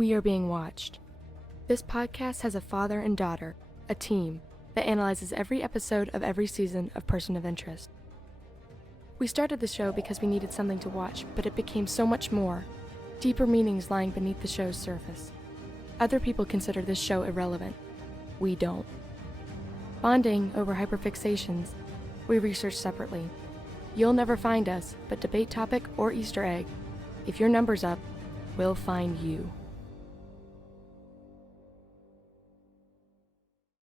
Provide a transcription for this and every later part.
We are being watched. This podcast has a father and daughter, a team, that analyzes every episode of every season of Person of Interest. We started the show because we needed something to watch, but it became so much more, deeper meanings lying beneath the show's surface. Other people consider this show irrelevant. We don't. Bonding over hyperfixations, we research separately. You'll never find us, but debate topic or Easter egg, if your number's up, we'll find you.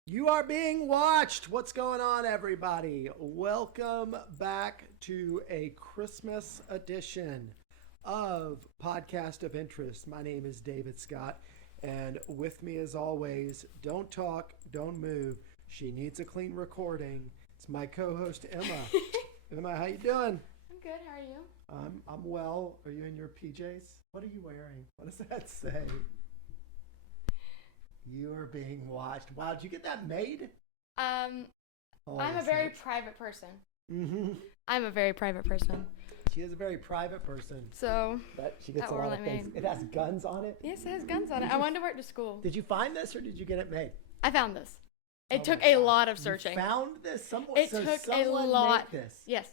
You are being watched. What's going on, everybody? Welcome back to a Christmas edition of Podcast of Interest. My name is David Scott, and with me as always, don't talk, don't move. She needs a clean recording. It's my co-host, Emma. Emma, how you doing? I'm good. How are you? I'm well. Are you in your PJs? What are you wearing? What does that say? You are being watched. Wow, did you get that made? I'm a very private person. Mm-hmm. I'm a very private person. She is a very private person. So, But she gets a lot of things. It has guns on it. Yes, it has guns on it. I wanted to wear it to school. Did you find this or did you get it made? I found this. It Oh took my a God. lot of searching. You found this? It took a lot. Made this. Yes,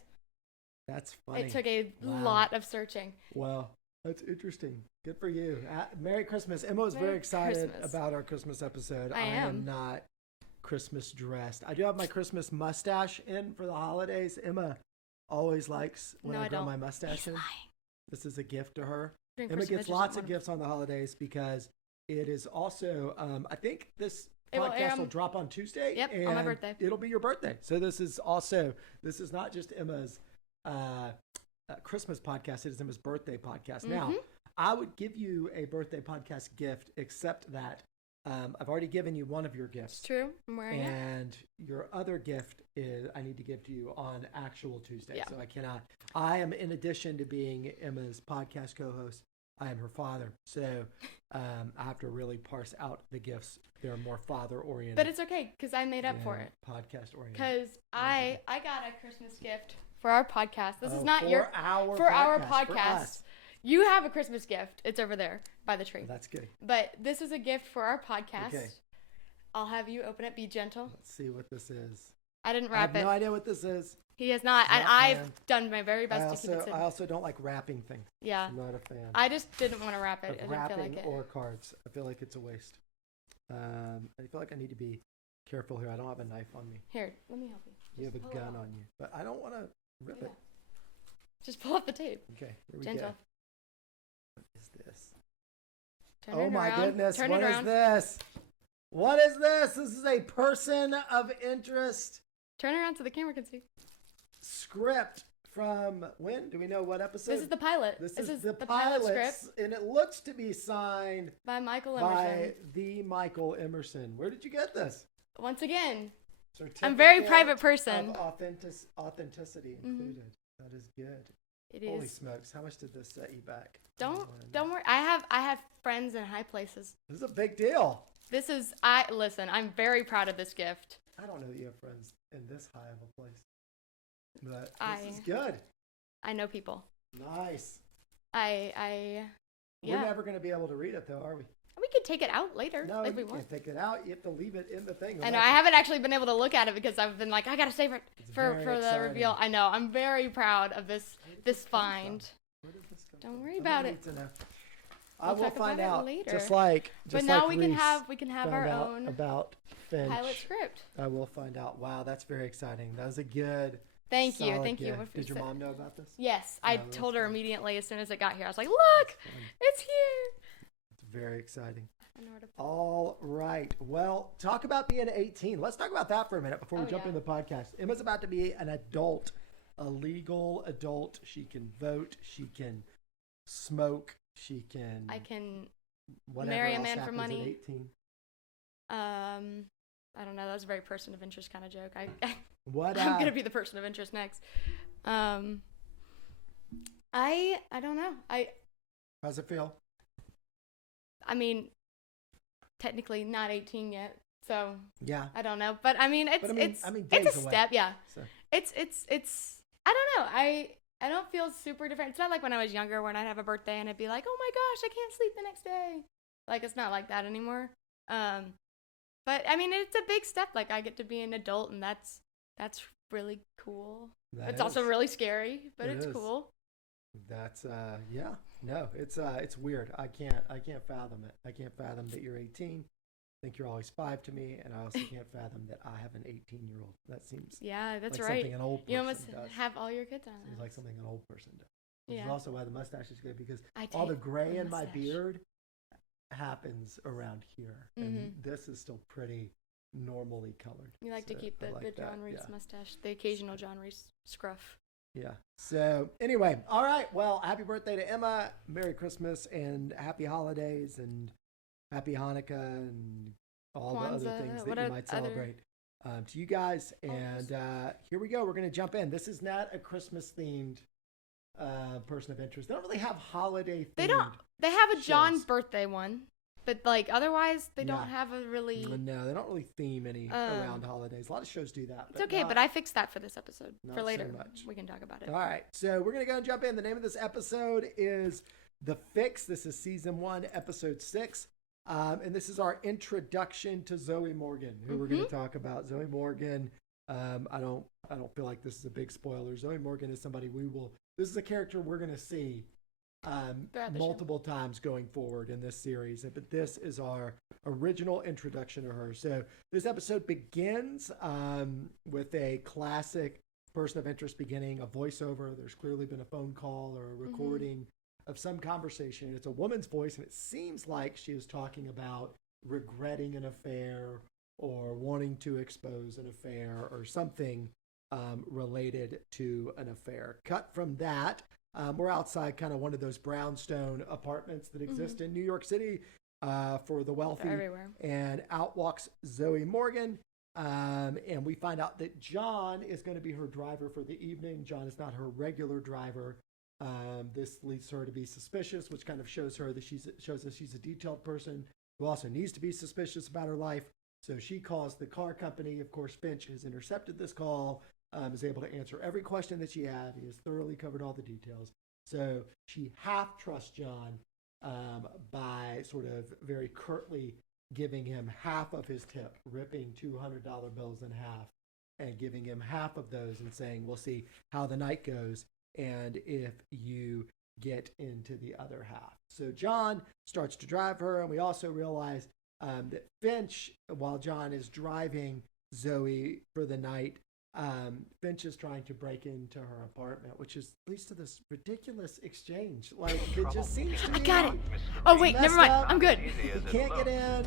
That's funny. it took a Wow. lot of searching. Wow. That's interesting. Good for you. Merry Christmas. Emma was Merry very excited Christmas. about our Christmas episode. I am. not Christmas dressed. I do have my Christmas mustache in for the holidays. Emma always likes when No, I I grow don't. my mustache He's in. lying. This is a gift to her. During Emma Christmas, gets just lots of one. gifts on the holidays because it is also, I think this It will podcast air will on- drop on Tuesday. Yep, on my and birthday. It'll be your birthday. So this is not just Emma's Christmas podcast. It is Emma's birthday podcast. Now, Mhm. I would give you a birthday podcast gift, except that I've already given you one of your It's gifts. true. I'm wearing it. And your other gift is I need to give to you on actual Tuesday. Yeah. So I cannot. I am, in addition to being Emma's podcast co-host, I am her father. So I have to really parse out the gifts. They're more father-oriented. But it's okay because I made up for than it. Podcast-oriented. Because I got a Christmas gift for our podcast. This is not for your our for our for podcast. us. You have a Christmas gift. It's over there by the tree. That's good. But this is a gift for our podcast. Okay. I'll have you open it. Be gentle. Let's see what this is. I didn't I wrap have it. no idea what this is. He has not, and Not I've fan. done my very best to keep it I simple. also don't like wrapping things. Yeah, I'm not a fan I just didn't want to wrap it. of I didn't feel wrapping like it. or cards. I feel like it's a waste. I feel like I need to be careful here. I don't have a knife on me. Here, let me help you. You have a pull it gun out. on you, but I don't want to rip Yeah. it. Just pull off the tape. Okay, here we Gentle. go. What is this? Turn Oh it my around. goodness! Turn What it is around. this? What is this? This is a person of interest Turn it around so the camera can see. script from when? Do we know what episode? This is the pilot. This is the pilot pilot script and it looks to be signed by Michael by Emerson. the Michael Emerson. Where did you get this? Once again, Certificate I'm a very private person. Of authenticity included. That is good. It Holy is. smokes! How much did this set you back? Don't worry. I have friends in high places. This is a big deal. Listen. I'm very proud of this gift. I don't know that you have friends in this high of a place, but this I- is good. I know people. Nice. Yeah. We're never going to be able to read it though, are we? We could take it out later No, if we you want. can't take it out. You have to leave it in the thing. I know. I haven't actually been able to look at it because I've been like, I gotta save it It's for very the exciting. reveal. I know. I'm very proud of this find. Where did this come Don't from? worry Somebody about it. needs to know. We'll I will talk about find it out. later. Just like But now like we can Reese have our found out own about Finch. pilot script. I will find out. Wow, that's very exciting. That was a good. Thank you. solid Thank you. gift. Did your mom know about this? Yes, I Oh, that's told her fun. immediately as soon as it got here. I was like, look, Fun. it's here. It's very exciting. I know where to put All right. Well, talk about being 18. Let's talk about that for a minute before we Oh, jump yeah. into the podcast. Emma's about to be an adult, a legal adult. She can vote. She can smoke. She can. I can, whatever marry a else man for happens money. At 18. I don't know. That was a very person of interest kind of joke. What? I'm gonna be the person of interest next. I don't know. How's it feel? I mean, technically not 18 yet, so Yeah. I don't know. But I mean, it's But I mean- it's I mean, it's a days away. step. Yeah, So it's I don't know. I don't feel super different. It's not like when I was younger when I'd have a birthday and I'd be like, oh my gosh, I can't sleep the next day. Like, it's not like that anymore. But I mean, it's a big step. Like, I get to be an adult, and that's really cool. It's also really scary, but it's cool. That's yeah. No, it's weird. I can't fathom it. I can't fathom that you're 18. I think you're always 5 to me, and I also can't fathom that I have an 18-year-old. That seems that's like right. something an old person You almost does. have all your kids on. Seems like something an old person does. Which Yeah. is also why the mustache is good, because all the gray in my beard happens around here, and this is still pretty normally colored. You like to keep the John Reese mustache, the occasional John Reese scruff. Yeah. So anyway, all right. Well, happy birthday to Emma. Merry Christmas and happy holidays and happy Hanukkah and all Kwanzaa, the other things that you might celebrate to you guys. And here we go. We're going to jump in. This is not a Christmas themed person of interest. They don't really have holiday themed. They have a shows. John's birthday one, but like otherwise they don't have a really. No, they don't really theme any around holidays. A lot of shows do that. It's okay, but I fixed that for this episode. For later, so much. We can talk about it. All right, so we're gonna go and jump in. The name of this episode is The Fix. This is season 1, episode 6, and this is our introduction to Zoe Morgan, who we're gonna talk about. Zoe Morgan. I don't feel like this is a big spoiler. Zoe Morgan is somebody this is a character we're gonna see multiple times going forward in this series, but this is our original introduction to her. So this episode begins with a classic person of interest beginning, a voiceover. There's clearly been a phone call or a recording of some conversation. It's a woman's voice, and it seems like she is talking about regretting an affair or wanting to expose an affair or something related to an affair. Cut from that, we're outside kind of one of those brownstone apartments that exist in New York City for the wealthy. They're everywhere. And out walks Zoe Morgan, and we find out that John is going to be her driver for the evening. John is not her regular driver. This leads her to be suspicious, which kind of shows us she's a detailed person who also needs to be suspicious about her life. So she calls the car company. Of course, Finch has intercepted this call. Is able to answer every question that she had. He has thoroughly covered all the details. So she half trusts John by sort of very curtly giving him half of his tip, ripping $200 bills in half and giving him half of those and saying, we'll see how the night goes and if you get into the other half. So John starts to drive her, and we also realize that Finch, while John is driving Zoe for the night, Finch is trying to break into her apartment, which leads to this ridiculous exchange. Like, it just seems to me. I got it. Oh, wait, never mind. I'm good. He can't get in,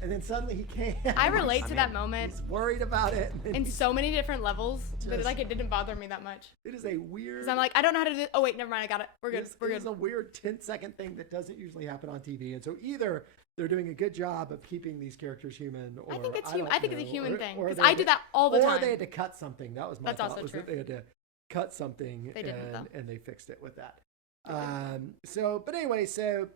and then suddenly he can. I relate to that moment. He's worried about it. In so many different levels, but like it didn't bother me that much. It is a weird. Because I'm like, I don't know how to do it. Oh, wait, never mind. I got it. We're good. We're good. It's a weird 10-second thing that doesn't usually happen on TV. And so either they're doing a good job of keeping these characters human, or I think it's human. I think it's a human thing, because or I do that all the time. Or they had to cut something. That was my That's thought. also was true. That they had to cut something, They didn't, though. and they fixed it with that. But anyway, so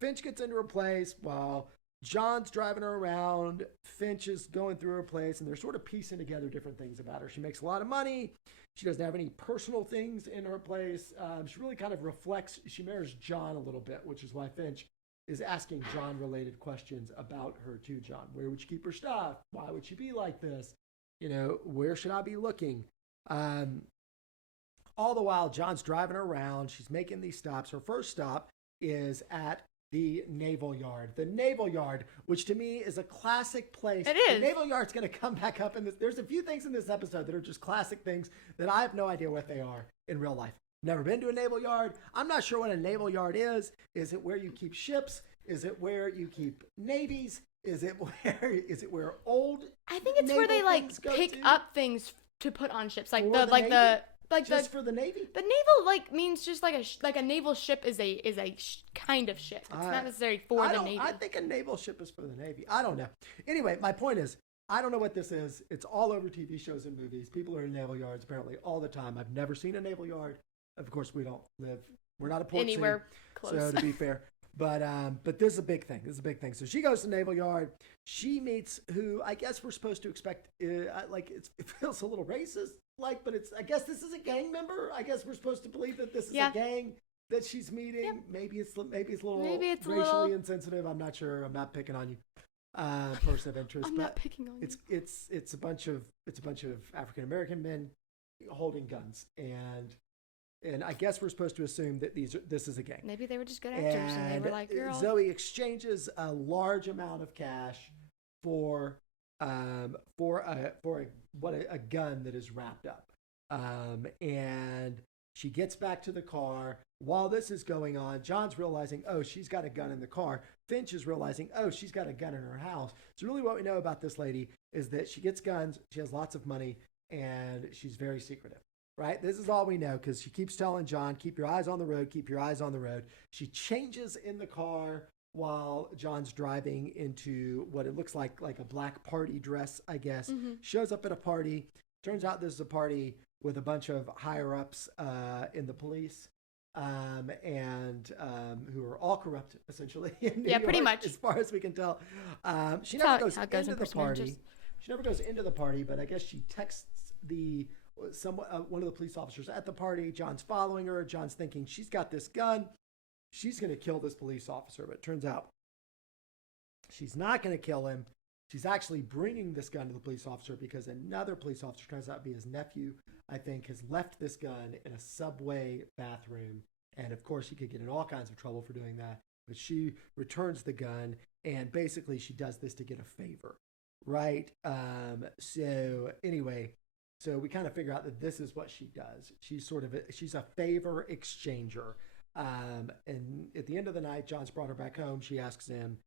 Finch gets into her place while John's driving her around. Finch is going through her place, and they're sort of piecing together different things about her. She makes a lot of money. She doesn't have any personal things in her place. She really kind of reflects, she mirrors John a little bit, which is why Finch is asking John-related questions about her to John. Where would she keep her stuff? Why would she be like this? You know, where should I be looking? All the while, John's driving her around. She's making these stops. Her first stop is at the Naval Yard. The Naval Yard, which to me is a classic place. It is. The Naval Yard's going to come back up in this. There's a few things in this episode that are just classic things that I have no idea what they are in real life. Never been to a naval yard. I'm not sure what a naval yard is. Is it where you keep ships? Is it where you keep navies? Is it where old? I think it's where they like pick up things to put on ships, like just for the Navy. The naval like means just like a naval ship is a kind of ship. It's not necessarily for the Navy. I think a naval ship is for the Navy. I don't know. Anyway, my point is, I don't know what this is. It's all over TV shows and movies. People are in naval yards apparently all the time. I've never seen a naval yard. Of course, we're not a port anywhere city, close. So to be fair, but this is a big thing. This is a big thing. So she goes to the naval yard. She meets who I guess we're supposed to expect. It feels a little racist, but I guess this is a gang member. I guess we're supposed to believe that this is a gang that she's meeting. Yep. Maybe it's a little Maybe it's a racially little- insensitive. I'm not sure. I'm not picking on you, person of interest. I'm but not picking on you. it's a bunch of African American men holding guns, and I guess we're supposed to assume that this is a gang. Maybe they were just good actors and they were like, girl. Zoe exchanges a large amount of cash for a gun that is wrapped up, and she gets back to the car. While this is going on, John's realizing, oh, she's got a gun in the car. Finch is realizing, oh, she's got a gun in her house. So really what we know about this lady is that she gets guns, she has lots of money, and she's very secretive, right? This is all we know because she keeps telling John, keep your eyes on the road, keep your eyes on the road. She changes in the car while John's driving into what it looks like a black party dress, I guess. Mm-hmm. Shows up at a party. Turns out this is a party with a bunch of higher-ups in the police. Who are all corrupt, essentially. In New Yeah, pretty York, much. as far as we can tell. She That's never how goes it goes into in the Person of party. Interest. She never goes into the party, but I guess she texts one of the police officers at the party. John's following her. John's thinking she's got this gun. She's going to kill this police officer, but it turns out she's not going to kill him. She's actually bringing this gun to the police officer because another police officer, turns out to be his nephew, I think, has left this gun in a subway bathroom. And of course, she could get in all kinds of trouble for doing that. But she returns the gun, and basically she does this to get a favor, right? So anyway, so we kind of figure out that this is what she does. She's a favor exchanger. And at the end of the night, John's brought her back home. She asks him,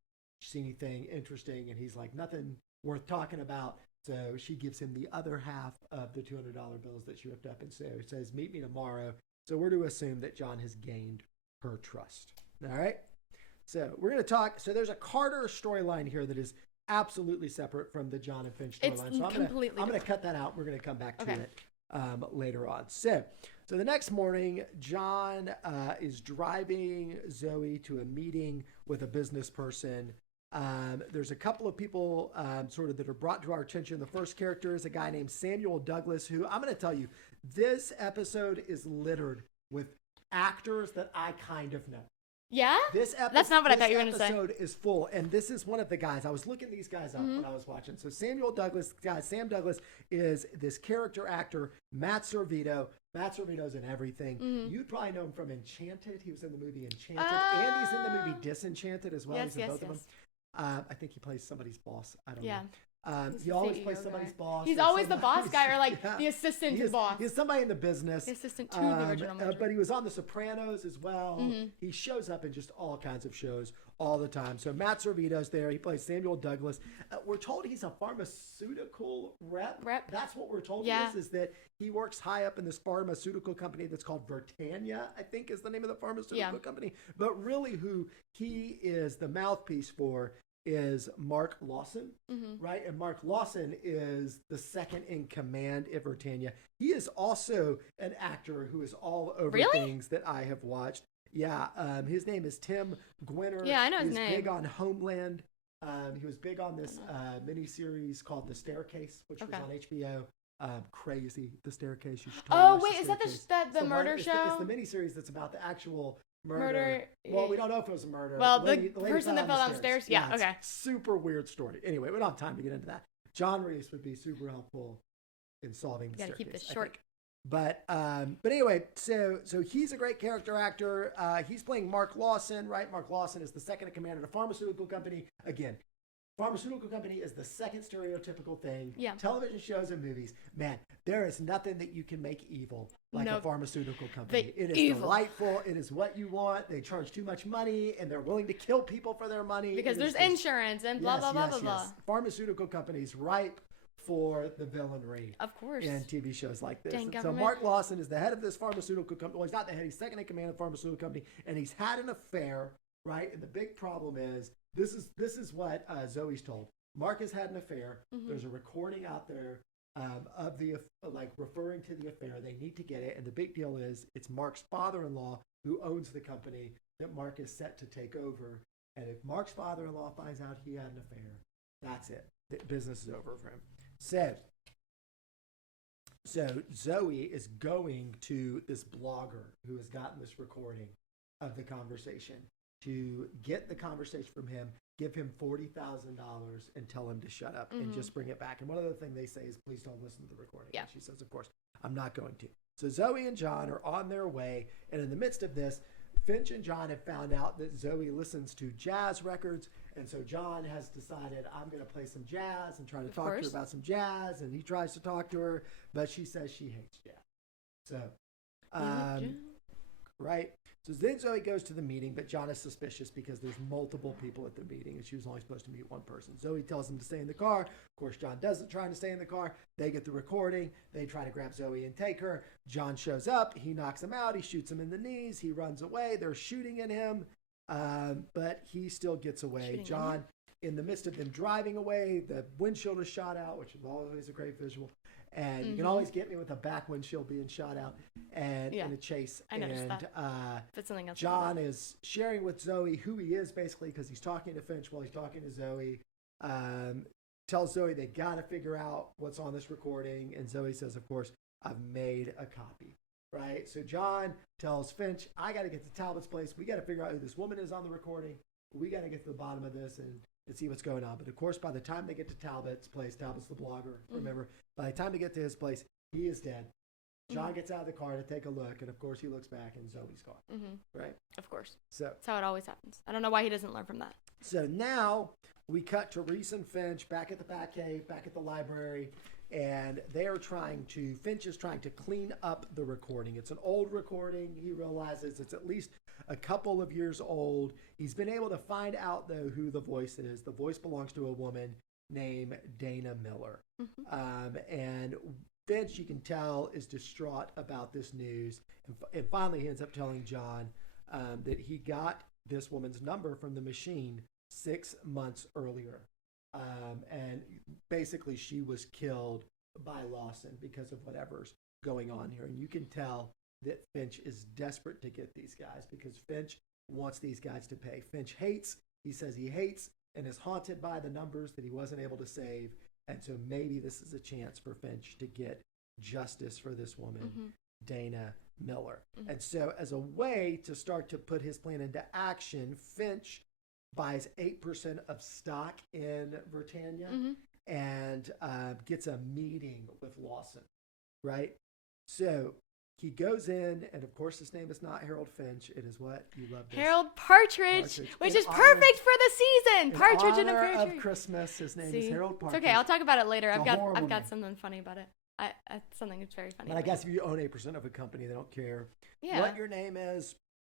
see anything interesting? And he's like, nothing worth talking about. So she gives him the other half of the $200 bills that she ripped up. And so he says, meet me tomorrow. So we're to assume that John has gained her trust. All right. So we're going to talk. So there's a Carter storyline here that is absolutely separate from the John and Finch It's storyline. So completely I'm going to different. cut that out. We're going to come back to Okay. it later on. So the next morning, John is driving Zoe to a meeting with a business person. There's a couple of people that are brought to our attention. The first character is a guy named Samuel Douglas, who I'm going to tell you, this episode is littered with actors that I kind of know. Yeah? That's That's not what I thought you were going to say. This episode is full, and this is one of the guys. I was looking these guys up when I was watching. So Samuel Douglas, Sam Douglas is this character actor, Matt Servito. Matt Servito's in everything. You'd probably know him from Enchanted. He was in the movie Enchanted, and he's in the movie Disenchanted as well. Yes, He's in yes, both of yes. them. I think he plays somebody's boss. I don't Yeah. know. He's He the always CEO plays guy. somebody's boss. He's or always the somebody- boss guy or like Yeah. the assistant He to is- the boss. He's somebody in the business. The assistant to the original manager. But he was on The Sopranos as well. He shows up in just all kinds of shows all the time. So Matt Servito's there. He plays Samuel Douglas. We're told he's a pharmaceutical rep. That's what we're told Yeah. he is that he works high up in this pharmaceutical company that's called Vertania, I think is the name of the pharmaceutical company. But really who he is the mouthpiece for is Mark Lawson, right? And Mark Lawson is the second in command at Vertania. He is also an actor who is all over things that I have watched. Yeah, his name is Tim Gwynner. Yeah, I know his He's name. big on Homeland. He was big on this miniseries called The Staircase, which was on HBO. Crazy, The Staircase. You should totally watch wait, is that Staircase. the murder It's show? the miniseries that's about the actual murder. Murder- Well, we don't know if it was a murder. Well, lady the person that fell downstairs. Yeah, it's okay. Super weird story. Anyway, we don't have time to get into that. John Reese would be super helpful in solving the Gotta staircase. keep this I short. think. But anyway, so he's a great character actor. He's playing Mark Lawson, right? Mark Lawson is the second in command at a pharmaceutical company. Again, pharmaceutical company is the second stereotypical thing. Yeah. Television shows and movies. Man, there is nothing that you can make evil like a Nope. pharmaceutical company. It is evil. delightful. It is what you want. They charge too much money, and they're willing to kill people for their money. Because It is there's this- insurance and blah, Yes, blah, blah, yes, blah, blah. yes. Pharmaceutical companies ripe for the villainry. Of course. In TV shows like this. Dang And so government. Mark Lawson is the head of this pharmaceutical company. Well, he's not the head. He's second in command of the pharmaceutical company, and he's had an affair, right? And the big problem is this is what Zoe's told. Mark has had an affair. There's a recording out there of the referring to the affair. They need to get it, and the big deal is it's Mark's father-in-law who owns the company that Mark is set to take over. And if Mark's father-in-law finds out he had an affair, that's it. The business is over for him. So Zoe is going to this blogger who has gotten this recording, of the conversation, to get the conversation from him, give him $40,000 and tell him to shut up and just bring it back. And one other thing they say is, please don't listen to the recording. Yeah. And she says, of course, I'm not going to. So Zoe and John are on their way. And in the midst of this, Finch and John have found out that Zoe listens to jazz records. And so John has decided, I'm going to play some jazz and try to talk to her about some jazz. And he tries to talk to her, but she says she hates jazz. So, right. So then Zoe goes to the meeting, but John is suspicious because there's multiple people at the meeting and she was only supposed to meet one person. Zoe tells him to stay in the car. Of course, John doesn't try to stay in the car. They get the recording. They try to grab Zoe and take her. John shows up. He knocks him out. He shoots him in the knees. He runs away. They're shooting at him, but he still gets away. John, in the midst of them driving away, the windshield is shot out, which is always a great visual. And you can always get me with a back windshield being shot out and in a chase. I noticed that. But something else. John is sharing with Zoe who he is, basically, because he's talking to Finch while he's talking to Zoe. Tells Zoe they got to figure out what's on this recording. And Zoe says, of course, I've made a copy. Right? So John tells Finch, I got to get to Talbot's place. We got to figure out who this woman is on the recording. We got to get to the bottom of this and see what's going on. But of course, by the time they get to Talbot's place, Talbot's the blogger, remember, by the time they get to his place, he is dead. John gets out of the car to take a look, and of course he looks back and Zoe's gone. Right? Of course. So that's how it always happens. I don't know why he doesn't learn from that. So now we cut to Reese and Finch back at the Batcave, back at the library, and Finch is trying to clean up the recording. It's an old recording. He realizes it's at least a couple of years old. He's been able to find out, though, who the voice is. The voice belongs to a woman named Dana Miller. And Finch, you can tell, is distraught about this news. And finally, he ends up telling John that he got this woman's number from the machine 6 months earlier. And basically, she was killed by Lawson because of whatever's going on here. And you can tell that Finch is desperate to get these guys because Finch wants these guys to pay. Finch he says he hates and is haunted by the numbers that he wasn't able to save. And so maybe this is a chance for Finch to get justice for this woman, Dana Miller. And so as a way to start to put his plan into action, Finch buys 8% of stock in Britannia and gets a meeting with Lawson, right? So he goes in, and of course his name is not Harold Finch. It is what? You love this. Harold Partridge, which is perfect for the season. Partridge in a pear tree. Of Christmas, his name is Harold Partridge. It's okay, I'll talk about it later. I've got something funny about it. Something that's very funny. But I guess if you own 8% of a company, they don't care what your name is.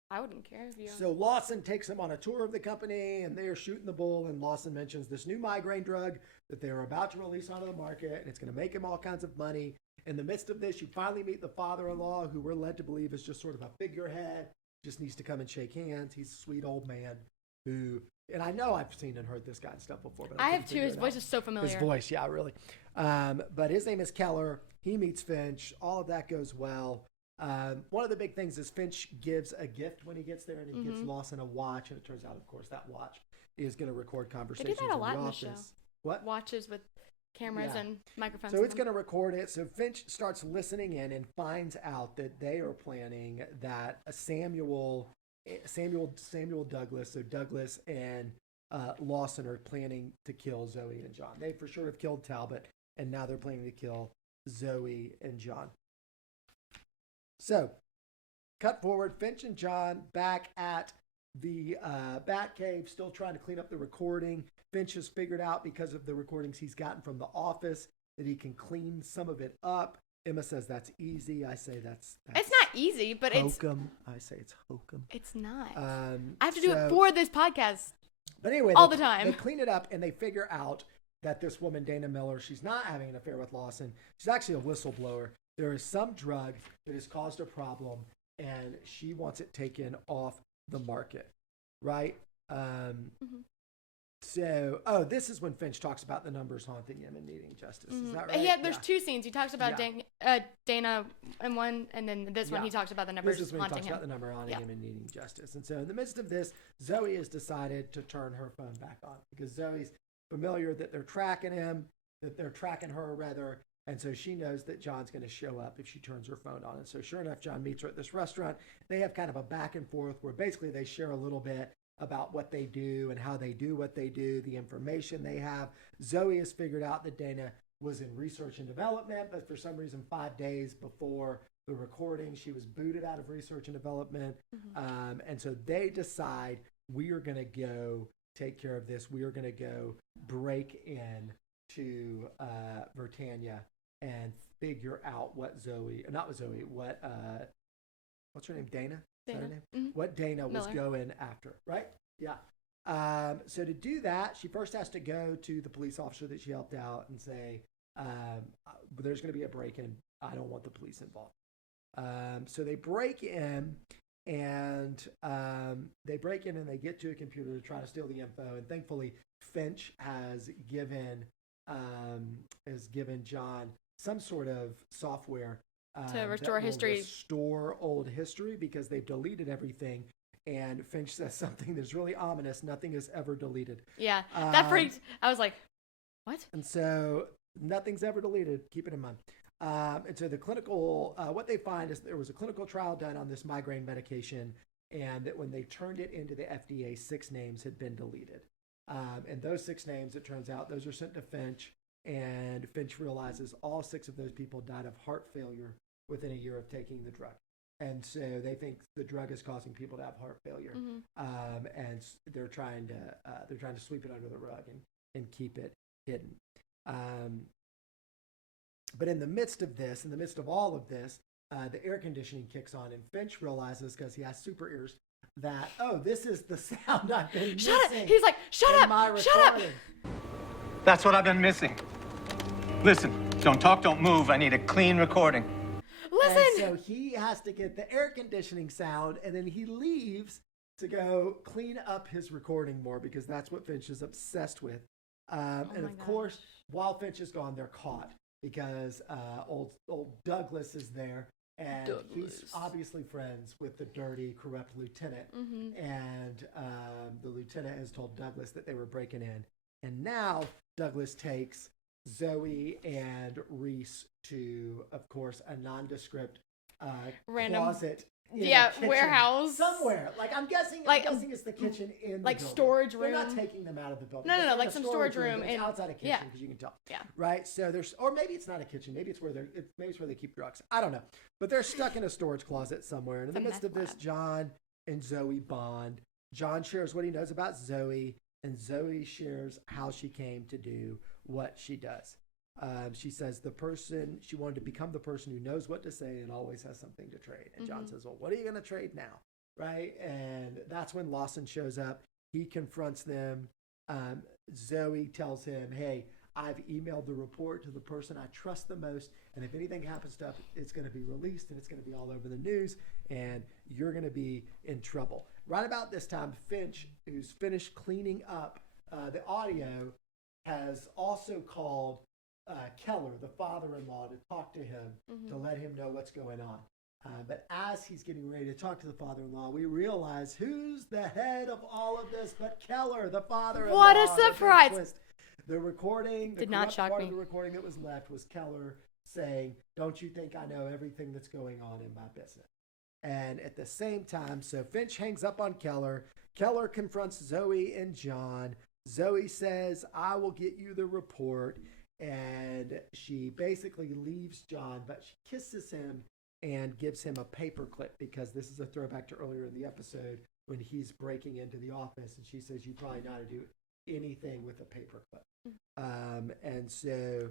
I wouldn't care if you. So Lawson takes him on a tour of the company, and they are shooting the bull. And Lawson mentions this new migraine drug that they are about to release onto the market, and it's going to make him all kinds of money. In the midst of this, you finally meet the father-in-law, who we're led to believe is just sort of a figurehead, just needs to come and shake hands. He's a sweet old man who, and I know I've seen and heard this guy's stuff before, but I have too. His voice is so familiar. His voice, yeah, really. But his name is Keller. He meets Finch. All of that goes well. One of the big things is Finch gives a gift when he gets there, and he gives Lawson a watch, and it turns out, of course, that watch is going to record conversations they do that a lot in in the the show. office. What? Watches with cameras and microphones. So it's going to record it. So Finch starts listening in and finds out that they are planning that Samuel Douglas, so Douglas and Lawson are planning to kill Zoe and John. They for sure have killed Talbot, and now they're planning to kill Zoe and John. So, cut forward, Finch and John back at the Batcave, still trying to clean up the recording. Finch has figured out, because of the recordings he's gotten from the office, that he can clean some of it up. Emma says that's easy. I say that's it's not easy, but hokum. I say it's hokum. It's not. I have to do it for this podcast. But anyway, all the time. They clean it up, and they figure out that this woman, Dana Miller, she's not having an affair with Lawson. She's actually a whistleblower. There is some drug that has caused a problem, and she wants it taken off the market, right? So, this is when Finch talks about the numbers haunting him and needing justice. Is that right? Yeah, there's two scenes. He talks about Dana in one, and then this one he talks about the numbers haunting him. This is when he talks about the number haunting him and needing justice. And so in the midst of this, Zoe has decided to turn her phone back on because Zoe's familiar that they're tracking him, that they're tracking her rather, And so she knows that John's going to show up if she turns her phone on. And so sure enough, John meets her at this restaurant. They have kind of a back and forth where basically they share a little bit about what they do and how they do what they do, the information they have. Zoe has figured out that Dana was in research and development, but for some reason, 5 days before the recording, she was booted out of research and development. And so they decide, we are going to go take care of this. We are going to go break in to Britannia and figure out what what's her name? Dana? Is that her name? Mm-hmm. What Dana was Miller. going after, right? Yeah. So to do that, she first has to go to the police officer that she helped out and say, there's going to be a break-in. I don't want the police involved. So they break in and they get to a computer to try to steal the info. And thankfully, Finch has given John some sort of software to restore history. Restore old history because they've deleted everything. And Finch says something that's really ominous. Nothing is ever deleted. Yeah, that freaked. I was like, what? And so nothing's ever deleted. Keep it in mind. And so the clinical, what they find is there was a clinical trial done on this migraine medication, and that when they turned it into the FDA, 6 names had been deleted. And those 6 names, it turns out, those are sent to Finch, and Finch realizes all 6 of those people died of heart failure within a year of taking the drug. And so they think the drug is causing people to have heart failure, and they're trying to sweep it under the rug and keep it hidden. But in the midst of all of this, the air conditioning kicks on, and Finch realizes, because he has super ears, that, this is the sound I've been missing. Shut up! He's like, shut up! Shut up! That's what I've been missing. Listen, don't talk, don't move. I need a clean recording. Listen! And so he has to get the air conditioning sound, and then he leaves to go clean up his recording more, because that's what Finch is obsessed with. And of course, while Finch is gone, they're caught because old Douglas is there, and he's obviously friends with the dirty, corrupt lieutenant. And the lieutenant has told Douglas that they were breaking in. And now Douglas takes Zoe and Reese to, of course, a nondescript random closet. Warehouse somewhere. Like I'm guessing it's the kitchen in the building. Storage room. They're not taking them out of the building. No, like some storage room and outside a kitchen, because you can tell. Yeah. Right. So there's, or maybe it's not a kitchen. Maybe it's where they keep drugs. I don't know. But they're stuck in a storage closet somewhere. And in the midst of this, John and Zoe bond. John shares what he knows about Zoe, and Zoe shares how she came to do what she does. She says she wanted to become the person who knows what to say and always has something to trade. And John says, well, what are you going to trade now? Right. And that's when Lawson shows up. He confronts them. Zoe tells him, hey, I've emailed the report to the person I trust the most. And if anything happens to it, it's going to be released and it's going to be all over the news and you're going to be in trouble. Right about this time, Finch, who's finished cleaning up the audio, has also called Keller, the father-in-law, to talk to him, to let him know what's going on. But as he's getting ready to talk to the father-in-law, we realize who's the head of all of this but Keller, the father-in-law. What a surprise! The recording, did not shock part me. of the recording that was left was Keller saying, don't you think I know everything that's going on in my business? And at the same time, so Finch hangs up on Keller. Keller confronts Zoe and John. Zoe says, I will get you the report. And she basically leaves John, but she kisses him and gives him a paperclip, because this is a throwback to earlier in the episode when he's breaking into the office. And she says, you probably know how to do anything with a paperclip. And so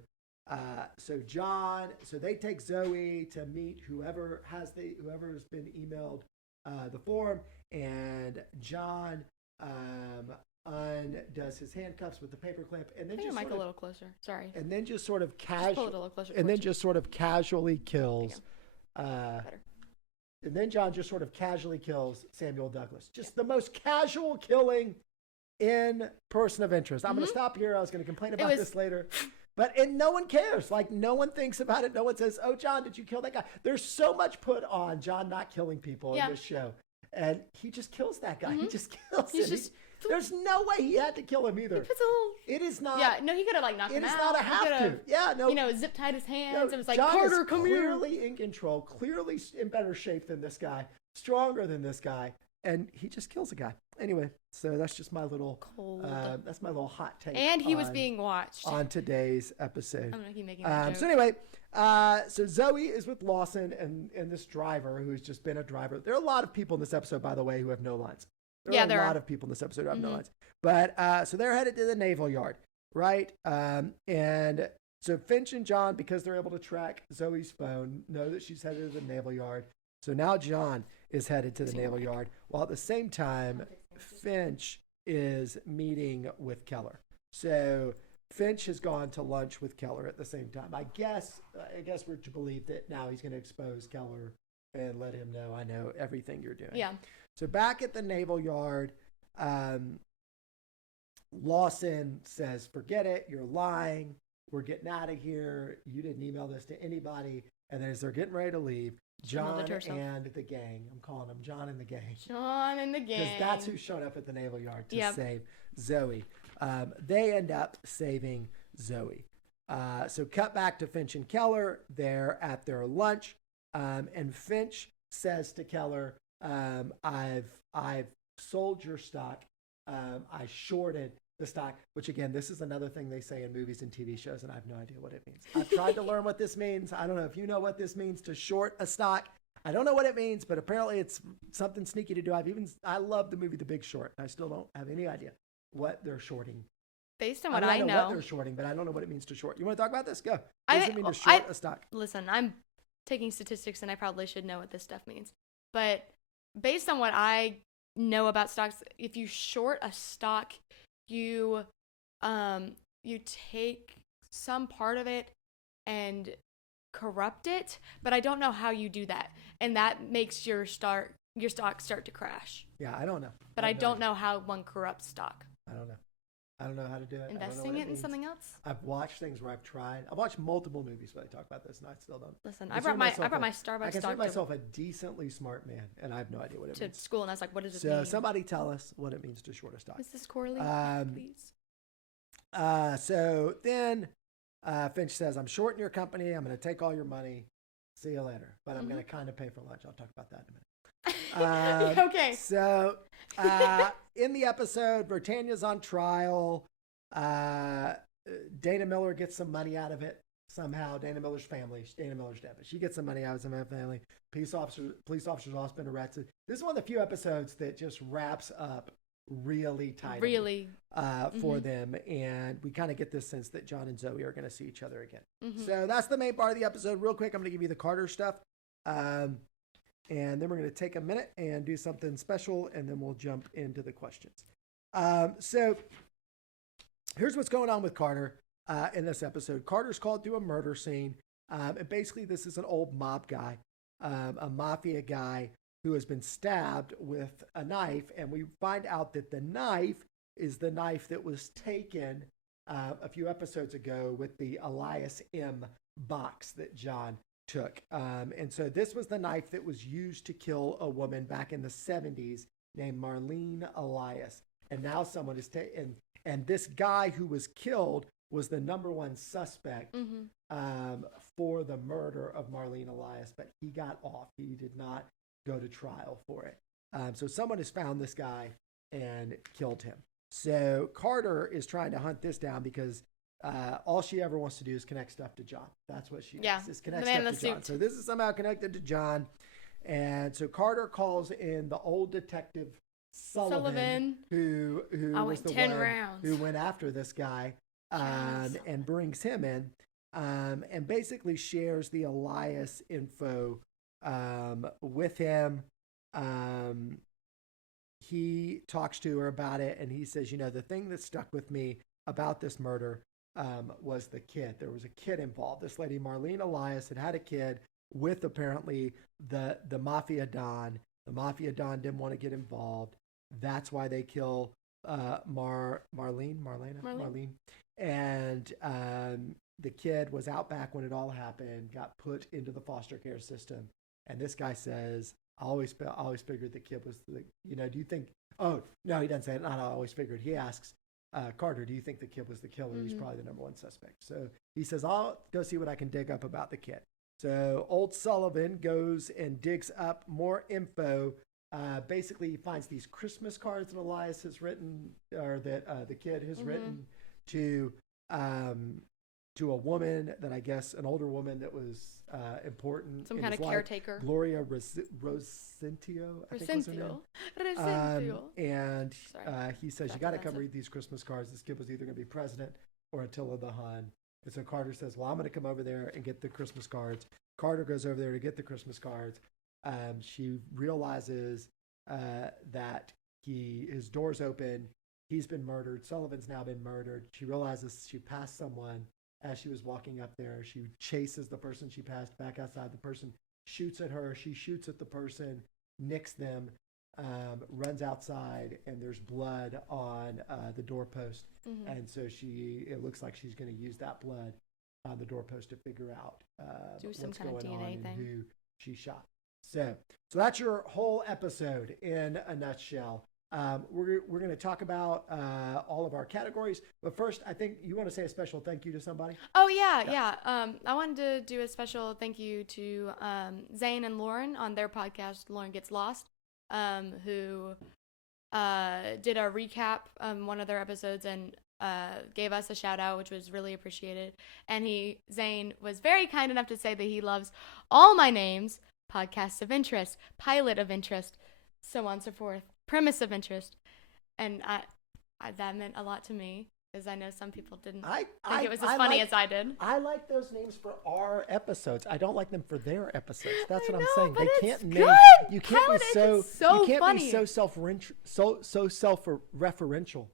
they take Zoe to meet whoever has been emailed the form, and John undoes his handcuffs with the paperclip, and then just mic a little closer. Sorry. And then just sort of casually kills. Better. And then John just sort of casually kills Samuel Douglas. Just the most casual killing in Person of Interest. I'm going to stop here. I was going to complain about this later. And no one cares. Like, no one thinks about it. No one says, oh, John, did you kill that guy? There's so much put on John not killing people in this show. And he just kills that guy. He just kills him. There's no way he had to kill him either. He puts a little. It is not. Yeah, no, he could have like knocked him It is out. not a He have to. could've, Yeah, no. You know, zip tied his hands. No, It was like, John Carter, is come here. clearly in control, clearly in better shape than this guy, stronger than this guy, and he just kills a guy. Anyway, so that's just my little Cold. that's my little hot take. And he was being watched. on today's episode. I'm gonna keep making that joke. So anyway, so Zoe is with Lawson and this driver who's just been a driver. There are a lot of people in this episode, by the way, who have no lines. There are a lot of people in this episode who have no lines. But so they're headed to the naval yard, right? And so Finch and John, because they're able to track Zoe's phone, know that she's headed to the naval yard. So now John is headed to the naval yard, while at the same time, Finch is meeting with Keller. So Finch has gone to lunch with Keller at the same time. I guess we're to believe that now he's going to expose Keller and let him know, I know everything you're doing. Yeah. So back at the naval yard, Lawson says, forget it. You're lying. We're getting out of here. You didn't email this to anybody. And then as they're getting ready to leave, John and the gang, I'm calling them John and the gang. John and the gang. Because that's who showed up at the naval yard to save Zoe. They end up saving Zoe. So cut back to Finch and Keller. They're at their lunch. And Finch says to Keller, I've sold your stock. I shorted the stock, which again, this is another thing they say in movies and TV shows, and I have no idea what it means. I've tried to learn what this means. I don't know if you know what this means to short a stock. I don't know what it means, but apparently it's something sneaky to do. I love the movie The Big Short. I still don't have any idea what they're shorting. Based on what I know. what they're shorting, but I don't know what it means to short. You want to talk about this? Go. What does it mean to short a stock? Listen, I'm taking statistics, and I probably should know what this stuff means. But based on what I know about stocks, if you short a stock, you take some part of it and corrupt it, but I don't know how you do that, and that makes your stock start to crash. Yeah, I don't know. But I don't know how one corrupts stock. I don't know. I don't know how to do it. Investing it in something else? I've watched things where I've tried. I've watched multiple movies where they talk about this, and I still don't. Listen, I brought my Starbucks I consider stock myself a decently smart man, and I have no idea what it to means. school, and I was like, what does it So mean? somebody tell us what it means to short a stock. Mrs. Corley, please. So then Finch says, I'm shorting your company. I'm going to take all your money. See you later. But I'm going to kind of pay for lunch. I'll talk about that in a minute. Okay. So in the episode, Britannia's on trial. Dana Miller gets some money out of it somehow. Dana Miller's family. Dana Miller's dead, but she gets some money out of her family. Police officers all been arrested. This is one of the few episodes that just wraps up really tight. For them, and we kind of get this sense that John and Zoe are going to see each other again. So that's the main part of the episode. Real quick, I'm going to give you the Carter stuff, and then we're going to take a minute and do something special, and then we'll jump into the questions. So here's what's going on with Carter in this episode. Carter's called to a murder scene, and basically this is an old mob guy, a mafia guy who has been stabbed with a knife, and we find out that the knife is the knife that was taken a few episodes ago with the Elias M box that John took. And so this was the knife that was used to kill a woman back in the 70s named Marlene Elias. And now someone is taken, and this guy who was killed was the number one suspect for the murder of Marlene Elias, but he got off. He did not go to trial for it. So someone has found this guy and killed him. So Carter is trying to hunt this down because all she ever wants to do is connect stuff to John. That's what she is connect stuff to John. So this is somehow connected to John. And so Carter calls in the old detective Sullivan. who was the one who went after this guy and brings him in and basically shares the Elias info with him. He talks to her about it, and he says, the thing that stuck with me about this murder was the kid. There was a kid involved. This lady, Marlene Elias, had a kid with apparently the Mafia Don. The Mafia Don didn't want to get involved. That's why they kill Marlene. And the kid was out back when it all happened, got put into the foster care system. And this guy says, I always figured the kid was the, do you think, oh, no, he doesn't say it. Not I always figured. He asks Carter, do you think the kid was the killer? He's probably the number one suspect. So he says, I'll go see what I can dig up about the kid. So old Sullivan goes and digs up more info. Basically, he finds these Christmas cards that Elias has written, or that the kid has written to a woman that I guess an older woman that was important. Some kind of caretaker. Gloria Rosentio, I think was her name. And he says, you got to come read these Christmas cards. This kid was either going to be president or Attila the Hun. And so Carter says, well, I'm going to come over there and get the Christmas cards. Carter goes over there to get the Christmas cards. She realizes that his door's open. He's been murdered. Sullivan's now been murdered. She realizes she passed someone as she was walking up there. She chases the person she passed back outside. The person shoots at her. She shoots at the person, nicks them, runs outside, and there's blood on the doorpost. And so it looks like she's going to use that blood on the doorpost to figure out what's going on and who she shot. So that's your whole episode in a nutshell. We're going to talk about all of our categories, but first, I think you want to say a special thank you to somebody. Oh yeah. I wanted to do a special thank you to Zane and Lauren on their podcast, Lauren Gets Lost, who did a recap one of their episodes and gave us a shout out, which was really appreciated. And Zane was very kind enough to say that he loves all my names: Podcasts of Interest, Pilot of Interest, so on and so forth. Premise of Interest, and I that meant a lot to me, because I know some people didn't think it was as funny as I did. I like those names for our episodes. I don't like them for their episodes. That's what I'm saying. But they can't good. name. You can't Pilot be so. You can't funny. be so self-referential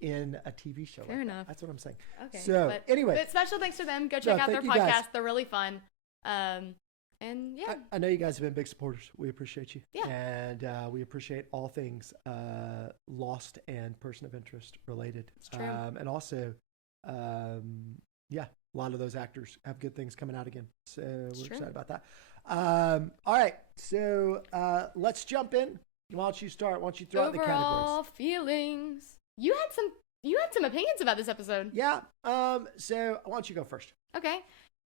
in a TV show. Fair enough. That's what I'm saying. Okay. So anyway, but special thanks to them. Go check out their thank you, podcast. guys. They're really fun. And yeah. I know you guys have been big supporters. We appreciate you. Yeah. And we appreciate all things Lost and Person of Interest related. It's true. And also, a lot of those actors have good things coming out again. So we're excited about that. All right. So let's jump in. Why don't you start? Why don't you throw out the categories? Overall feelings. You had some opinions about this episode. Yeah. So why don't you go first? Okay.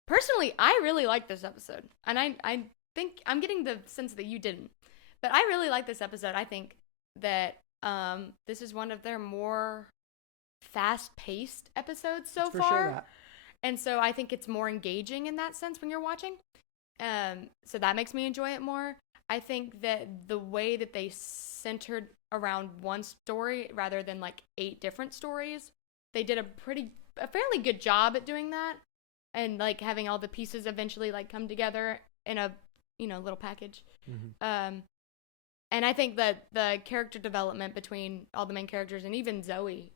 Personally, I really like this episode. And I think I'm getting the sense that you didn't. But I really like this episode. I think that this is one of their more fast-paced episodes so far. Sure that. And so I think it's more engaging in that sense when you're watching. So that makes me enjoy it more. I think that the way that they centered around one story rather than like 8 different stories, they did a fairly good job at doing that. And like having all the pieces eventually like come together in a little package. And I think that the character development between all the main characters and even Zoe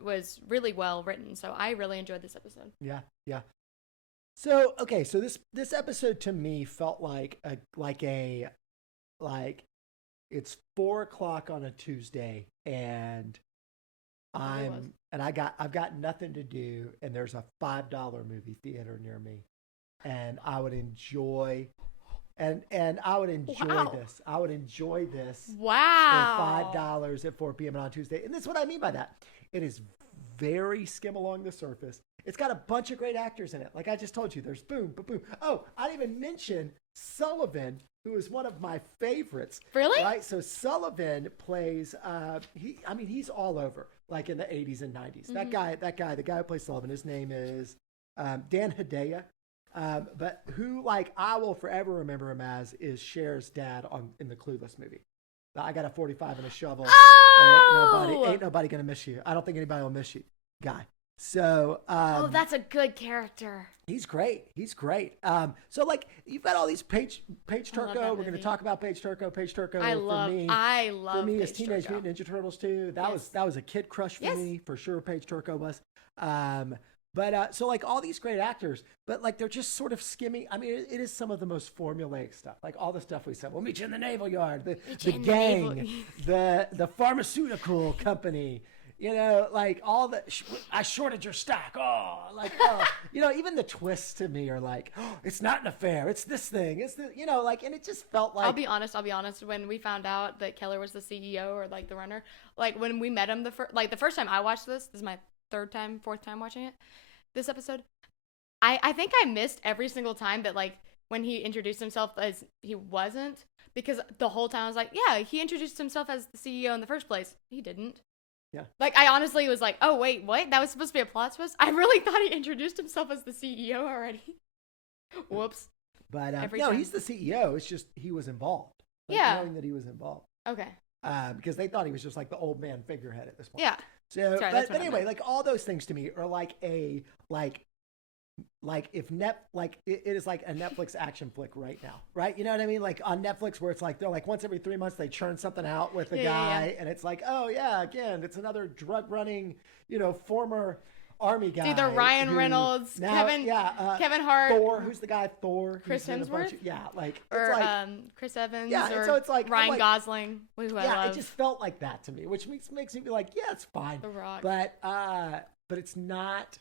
was really well written. So I really enjoyed this episode. Yeah. So okay, so this episode to me felt like it's 4:00 on a Tuesday and I've got nothing to do, and there's a $5 movie theater near me, and I would enjoy this. I would enjoy this. Wow. For $5 at 4 p.m. on Tuesday. And this is what I mean by that. It is very skim along the surface. It's got a bunch of great actors in it. Like I just told you, there's boom, boom. Oh, I didn't even mention Sullivan, who is one of my favorites. Really? Right? So Sullivan plays, he's all over, like in the 80s and 90s. The guy who plays Sullivan, his name is Dan Hedaya. But who, like, I will forever remember him as is Cher's dad in the Clueless movie. I got a 45 and a shovel. Oh! Ain't nobody gonna miss you. I don't think anybody will miss you, guy. So, that's a good character. He's great. So like you've got all these Paige Turco. We're going to talk about Paige Turco. Paige Turco. I love for me as Paige Teenage Turco. Mutant Ninja Turtles too. That was a kid crush for me for sure. Paige Turco was. But so like all these great actors, but like they're just sort of skimming. I mean, it is some of the most formulaic stuff. Like all the stuff we said. We'll meet you in the naval yard. The gang. The pharmaceutical company. You know, like all the, I shorted your stock. Oh, like, you know, even the twists to me are like, oh, it's not an affair. It's this thing. It's the, you know, like, and it just felt like. I'll be honest. When we found out that Keller was the CEO or like the runner, like when we met him the first time I watched this is my fourth time watching it, this episode. I think I missed every single time that like when he introduced himself as he wasn't, because the whole time I was like, yeah, he introduced himself as the CEO in the first place. He didn't. Yeah. Like, I honestly was like, oh, wait, what? That was supposed to be a plot twist? I really thought he introduced himself as the CEO already. Whoops. But, no, he's the CEO. It's just he was involved. Like, yeah. Knowing that he was involved. Okay. Because they thought he was just like the old man figurehead at this point. Yeah. So, Sorry, but anyway, like all those things to me are like a, like if it is like a Netflix action flick right now, right? You know what I mean? Like on Netflix, where it's like they're like once every 3 months they churn something out with a guy, and it's like, oh yeah, again, it's another drug running, you know, former army guy. It's either Ryan Reynolds, Kevin Hart, Thor. Who's the guy? Thor. Chris Hemsworth. Like or it's like, Chris Evans. Yeah, or so it's like Ryan like, Gosling. Who I love. It just felt like that to me, which makes me be like, yeah, it's fine. The Rock. But it's not.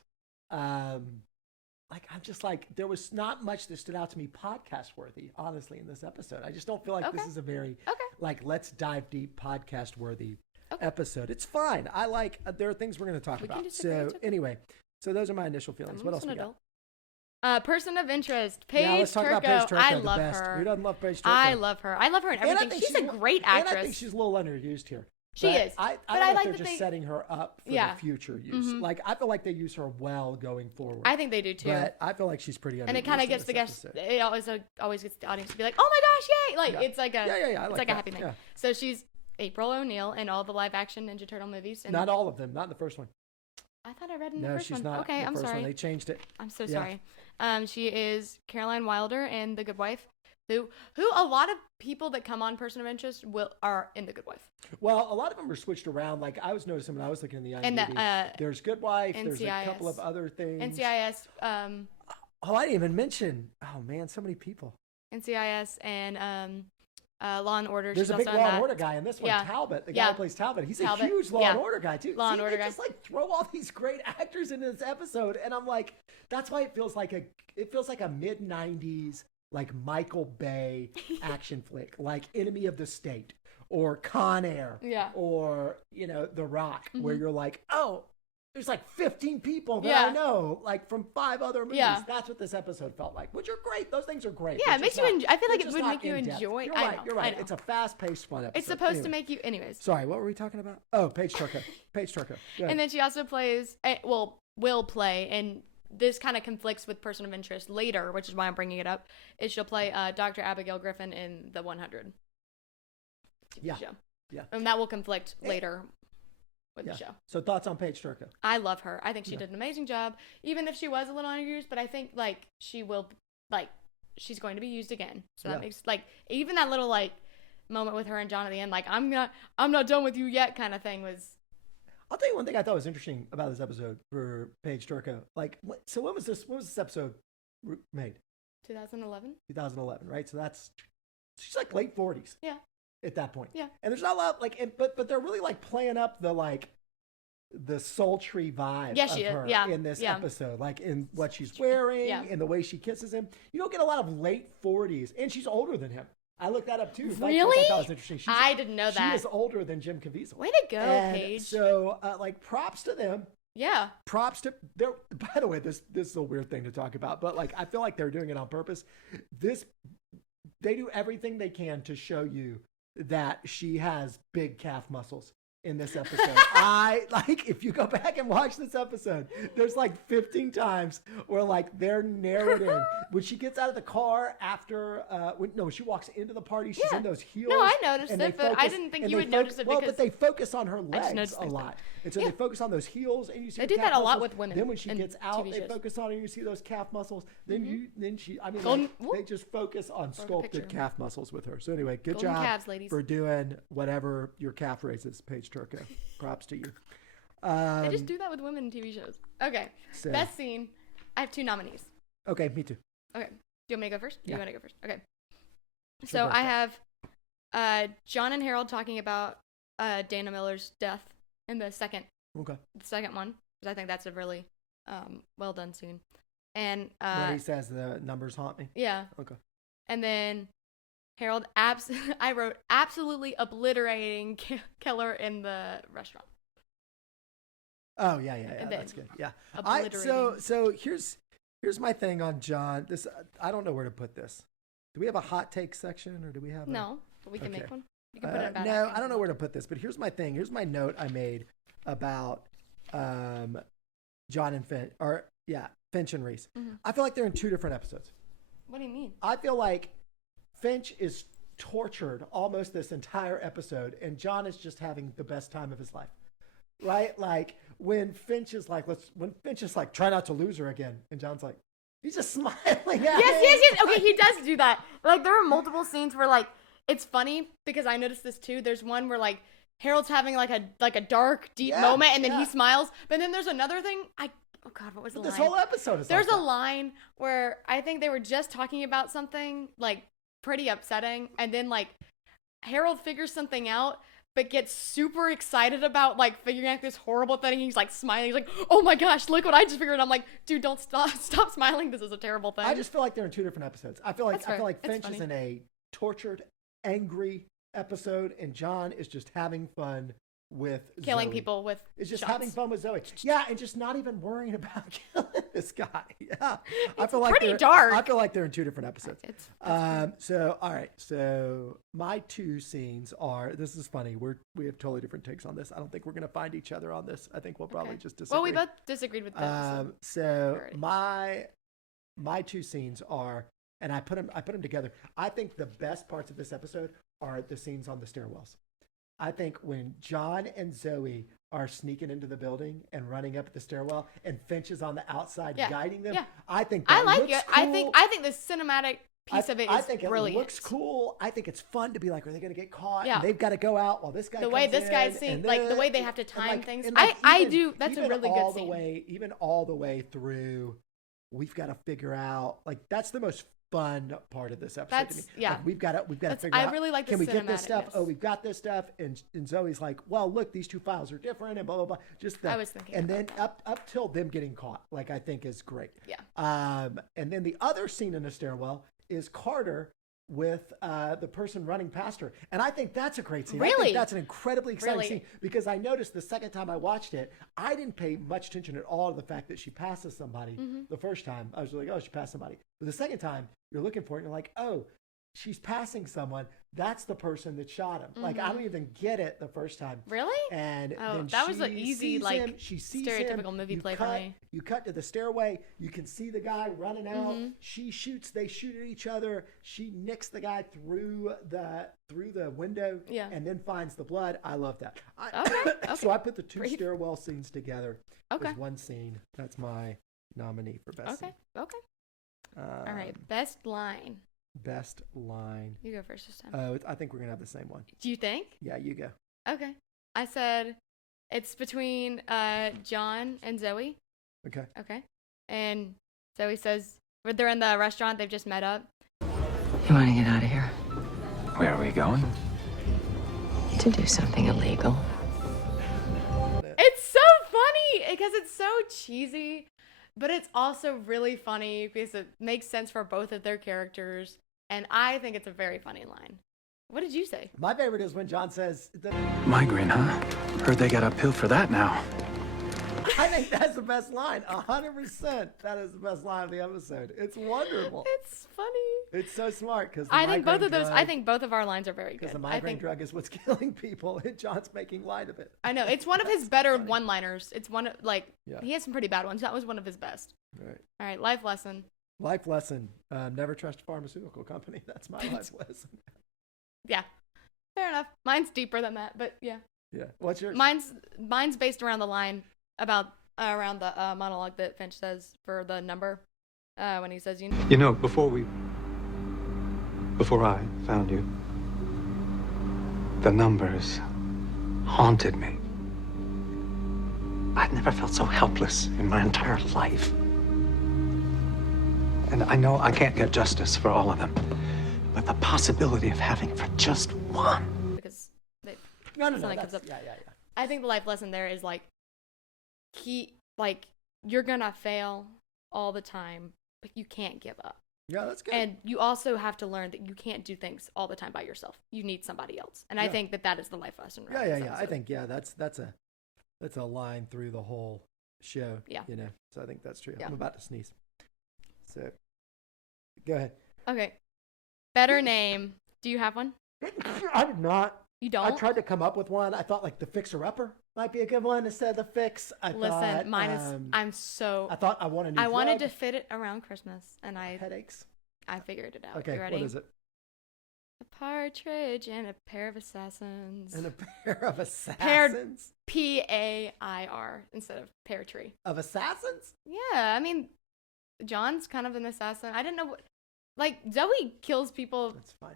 Like, I'm just like, there was not much that stood out to me podcast worthy, honestly, in this episode. I just don't feel like this is a very, like, let's dive deep podcast worthy episode. It's fine. I like, there are things we're going to talk about. So, anyway, so those are my initial feelings. What else we got? Person of interest, Paige let's talk Turco. about Paige Turco. I love her. Who doesn't love Paige Turco? I love her. I love her in everything. She's a great actress. And I think she's a little underused here. She is. I don't know if they're just setting her up for the future use. Mm-hmm. Like, I feel like they use her well going forward. I think they do too. But I feel like she's pretty underused. And it kind of gets the guests. It always gets the audience to be like, "Oh my gosh, yay!" Like it's like a it's like a happy thing. Yeah. So she's April O'Neil in all the live action Ninja Turtle movies. And not all of them. Not in the first one. I thought I read in the No, first one. she's not. Okay, I'm sorry. One. They changed it. I'm so sorry. She is Caroline Wilder in The Good Wife. Who a lot of people that come on Person of Interest are in The Good Wife. Well, a lot of them are switched around. Like I was noticing when I was looking in the IMDb. There's Good Wife. NCIS, there's a couple of other things. NCIS. I didn't even mention. Oh man, so many people. NCIS and Law and Order. There's a big Law and Order guy in this one. Yeah. Talbot, the guy who plays Talbot. He's a huge Law and Order guy too. Law and Order guy. Just like throw all these great actors into this episode, and I'm like, that's why it feels like a mid '90s. Like Michael Bay action flick, like Enemy of the State or Con Air, or The Rock, where you're like, oh, there's like 15 people that I know, like from 5 other movies. Yeah. That's what this episode felt like, which are great. Those things are great. Yeah, it makes you. I feel like it would make you enjoy. You're right. It's a fast-paced, fun episode. It's supposed to make you. Anyways. Sorry, what were we talking about? Oh, Paige Turco. Paige Turco. And then she also plays. Will play and. This kind of conflicts with Person of Interest later, which is why I'm bringing it up, is she'll play Dr. Abigail Griffin in The 100 TV show. Yeah. And that will conflict later with the show. So thoughts on Paige Turco? I love her. I think she did an amazing job, even if she was a little underused, but I think, like, she will, like, she's going to be used again. So that makes, like, even that little, like, moment with her and John at the end, like, I'm not done with you yet kind of thing was... I'll tell you one thing I thought was interesting about this episode for Paige Turco. Like, so when was this episode made? 2011. 2011, right? So she's like late 40s. Yeah. At that point. Yeah. And there's not a lot but they're really like playing up the sultry vibe of her in this episode, like in what she's wearing, in the way she kisses him. You don't get a lot of late 40s, and she's older than him. I looked that up too. Really? I thought was interesting. I didn't know that. She is older than Jim Caviezel. Way to go, Paige. So, like, props to them. Yeah. Props to their. By the way, this is a weird thing to talk about, but like, I feel like they're doing it on purpose. They do everything they can to show you that she has big calf muscles in this episode. If you go back and watch this episode, there's like 15 times where like they're narrating when she gets out of the car after she walks into the party, she's in those heels. No, I noticed it, but I didn't think you would notice it because but they focus on her legs a lot. And so they focus on those heels, and you see they do that a lot with women. Then when she gets out, they focus on her, and you see those calf muscles. Then they just focus on sculpted calf muscles with her. So anyway, good job calves, ladies. for doing whatever your calf raises, Paige Turco. Props to you. They just do that with women in TV shows. Okay. So, best scene. I have 2 nominees. Okay, me too. Okay. Do you want me to go first? Yeah. You want to go first? Okay. So I have John and Harold talking about Dana Miller's death in the second Okay. The second one, because I think that's a really well done scene. And Where he says the numbers haunt me. yeah. Okay. And then Harold I wrote absolutely obliterating Keller in the restaurant. Oh yeah, And that's good. Yeah. Obliterating. So here's my thing on John. This I don't know where to put this. Do we have a hot take section, or do we have? No, but we can Okay. make one. You can put it about No, acting. I don't know where to put this. But here's my thing. Here's my note I made about John and Finch, Finch and Reese. Mm-hmm. I feel like they're in two different episodes. What do you mean? I feel like Finch is tortured almost this entire episode, and John is just having the best time of his life. Right? Like when Finch is like, try not to lose her again. And John's like, he's just smiling at Yes. Okay, he does do that. Like there are multiple scenes where like it's funny because I noticed this too. There's one where like Harold's having like a dark, deep moment, and then he smiles. But then there's another thing. Oh God, what was the line? This whole episode is There's like a line where I think they were just talking about something like pretty upsetting, and then like Harold figures something out, but gets super excited about like figuring out this horrible thing. He's like smiling. He's like, "Oh my gosh, look what I just figured." I'm like, "Dude, don't stop smiling. This is a terrible thing." I just feel like they're in two different episodes. I feel like It's Finch funny. is in a tortured, angry episode, and John is just having fun with killing Zoe. people with It's just shots. having fun with Zoe. Yeah, and just not even worrying about killing this guy. Yeah, I It's feel like pretty dark. I feel like they're in two different episodes. It's So all right. So my two scenes are. This is funny. We have totally different takes on this. I don't think we're gonna find each other on this. I think we'll probably just disagree. well, we both disagreed with this. So Alrighty. my two scenes are, and I put them together. I think the best parts of this episode are the scenes on the stairwells. I think when John and Zoe are sneaking into the building and running up the stairwell, and Finch is on the outside guiding them. Yeah. I think I that like looks it. cool. I think the cinematic piece of it is I think brilliant. it looks cool. I think it's fun to be like, are they going to get caught? Yeah. And they've got to go out while this guy. The way comes this guy's in, seeing, and like, the then- way they have to and, time things. and, I even- do. That's a even really all good the scene. way, even all the way through. We've got to figure out. Like that's the most fun part of this episode to me. Yeah. Like, we've got to That's- figure I out. really like the Can we get this stuff? cinematicness. Oh, we've got this stuff, and Zoe's like, well, look, these two files are different, and blah blah blah. Just the, I was thinking and about then up till them getting caught, like I think is great. Yeah. And then the other scene in the stairwell is Carter with the person running past her. And I think that's a great scene. I Really? think that's an incredibly exciting Really? scene because I noticed the second time I watched it, I didn't pay much attention at all to the fact that she passes somebody Mm-hmm. the first time. I was like, oh, she passed somebody. But the second time, you're looking for it and you're like, oh, she's passing someone. That's the person that shot him. Like, I don't even get it the first time. Really? And Oh, then that was an she easy, sees like, him, she sees stereotypical him, movie you play for cut- me. You cut to the stairway. You can see the guy running out. Mm-hmm. She shoots. They shoot at each other. She nicks the guy through the window. Yeah. And then finds the blood. I love that. Okay, So I put the two Great. stairwell scenes together. Okay. As one scene. That's my nominee for best. Okay. Okay. Scene. All right. Best line. Best line. You go first this time. I think we're gonna have the same one. Do you think? Yeah, you go. Okay. I said it's between John and Zoe. Okay. Okay. And Zoe says they're in the restaurant. They've just met up. You want to get out of here? Where are we going? To do something illegal. It's so funny because it's so cheesy, but it's also really funny because it makes sense for both of their characters. And I think it's a very funny line. What did you say? My favorite is when John says that. Migraine, huh? Heard they got a pill for that now. I think that's the best line. 100%. That is the best line of the episode. It's wonderful. It's funny. It's so smart because I think both of those. I think both of our lines are very good. because the I migraine think. drug is what's killing people, and John's making light of it. I know it's one of his better one-liners. It's one of Yeah. he has some pretty bad ones. That was one of his best. Right. All right, life lesson. Life lesson: never trust a pharmaceutical company. That's my life lesson. Yeah, fair enough. Mine's deeper than that, but yeah. Yeah. What's yours? Mine's based around the line about around the monologue that Finch says for the number when he says You know, before I found you, the numbers haunted me. I'd never felt so helpless in my entire life. And I know I can't get justice for all of them, but the possibility of having for just one. because they, No. something comes That's, up. yeah. I think the life lesson there is like you're gonna fail all the time, but you can't give up. Yeah, that's good. And you also have to learn that you can't do things all the time by yourself. You need somebody else. And I think that is the life lesson. Yeah. I think that's a line through the whole show. Yeah. So I think that's true. Yeah. I'm about to sneeze. So go ahead. Okay. Better name. Do you have one? I did not. You don't? I tried to come up with one. I thought like the Fixer Upper might be a good one instead of the Fix. Mine is. I thought I wanted. I wanted to fit it around Christmas, and headaches. I figured it out. Okay, you ready? what is it? A partridge and a pair of assassins. And a pair of assassins. Pair instead of pear tree. Of assassins? Yeah, I mean, John's kind of an assassin. I didn't know what. Like Zoe kills people. That's fine.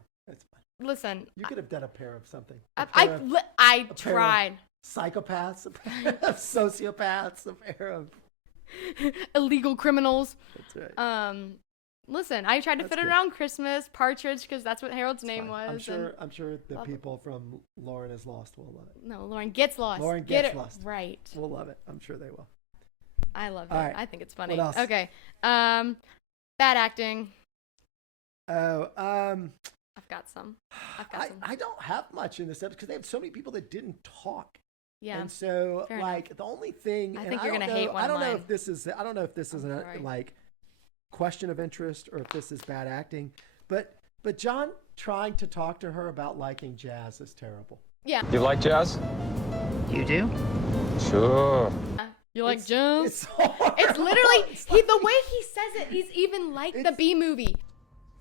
Listen, You could have done a pair of something. I tried. Psychopaths, a pair of sociopaths, a pair of Illegal criminals. That's right. Listen, I tried to fit it around Christmas, Partridge, because that's what Harold's name was. I'm sure the people from Lauren is Lost will love it. No, Lauren Gets Lost. Lauren Get Gets it Lost. right. We'll love it. I'm sure they will. I love it. All right. I think it's funny. What else? Okay. Bad acting. Oh, I've got some. I don't have much in this episode because they have so many people that didn't talk. Yeah. And so, fair like, enough. the only thing I think you're gonna hate one I of don't know mine. if this is. I don't know if this is a like question of interest or if this is bad acting. But John trying to talk to her about liking jazz is terrible. Yeah. You like jazz? You do? Sure. You like jazz? It's so It's literally the way he says it. He's even like the B movie.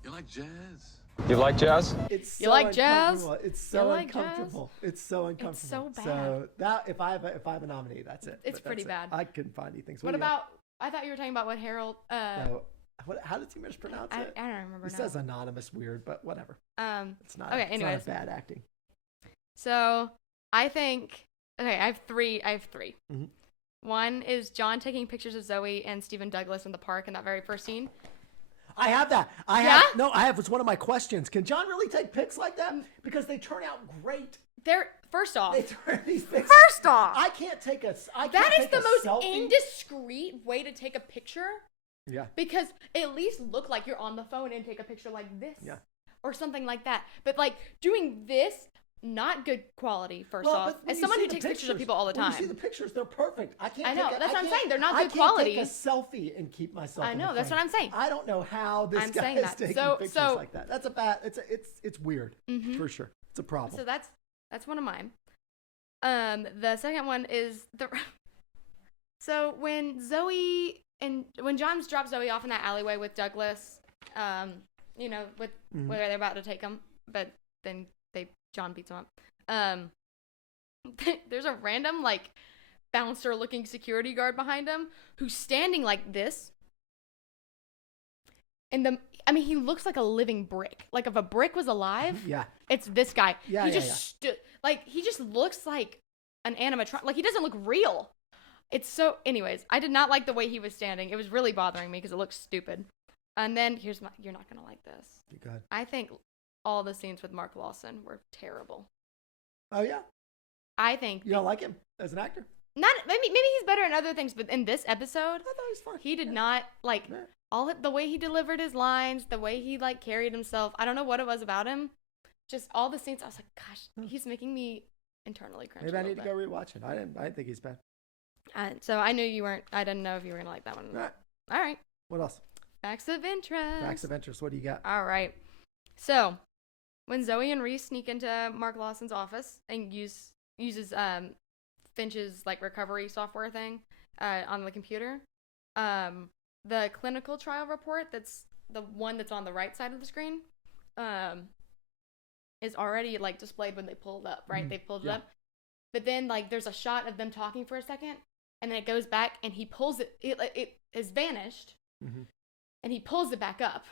You like jazz? You like jazz? It's You so like jazz? uncomfortable. It's You so like uncomfortable. It's so uncomfortable. so bad. So that if I have a nominee, that's it. It's But pretty that's it. bad. I couldn't find anything. So What do you got? about? I thought you were talking about what Harold. How does he mispronounce I it? don't remember He now. says anonymous weird, but whatever. It's not. Okay. It's Anyways, not bad acting. so I think. Okay, I have three. Mhm. One is John taking pictures of Zoe and Stephen Douglas in the park in that very first scene. I have that. I have. It's one of my questions. Can John really take pics like that? Because they turn out great. First off, They turn these pics. First off, I can't take a. I can't that is take the a most selfie. indiscreet way to take a picture. Yeah. Because at least look like you're on the phone and take a picture like this. Yeah. Or something like that. But like doing this, not good quality, first Well, off. but when As you someone see who the takes pictures of pictures- people all the When you time. see the pictures, they're perfect. I can't. I know, that's what I'm saying. They're not I good can't quality. take a selfie and keep myself. I in know, the that's frame. what I'm saying. I don't know how this I'm guy saying is that. taking So- pictures so- like that. That's a bad. It's weird for sure. It's a problem. So that's one of mine. The second one is so when John drops Zoe off in that alleyway with Douglas, with where they're about to take him, but then John beats him up. There's a random like bouncer looking security guard behind him who's standing like this. And he looks like a living brick. Like if a brick was alive, Yeah. it's this guy. Yeah, he yeah, just stood he just looks like an animatronic. Like he doesn't look real. It's so. Anyways, I did not like the way he was standing. It was really bothering me because it looked stupid. And then you're not gonna like this. Go ahead. I think all the scenes with Mark Lawson were terrible. Oh yeah. I think You don't like him as an actor? maybe he's better in other things, but in this episode, I thought he was fine. he did not like Yeah. the way he delivered his lines, the way he like carried himself. I don't know what it was about him. Just all the scenes, I was like, gosh, he's making me internally cringe. Maybe a I need little to go rewatch it. I didn't think he's bad. bit. So I knew you weren't. I didn't know if you were gonna like that one. All right. All right. What else? Facts of interest. Facts of interest. What do you got? All right. So when Zoe and Reese sneak into Mark Lawson's office and uses Finch's like recovery software thing on the computer, the clinical trial report that's the one that's on the right side of the screen is already like displayed when they pull it up, right? They pulled it up. But then like there's a shot of them talking for a second and then it goes back and he pulls it has vanished and he pulls it back up.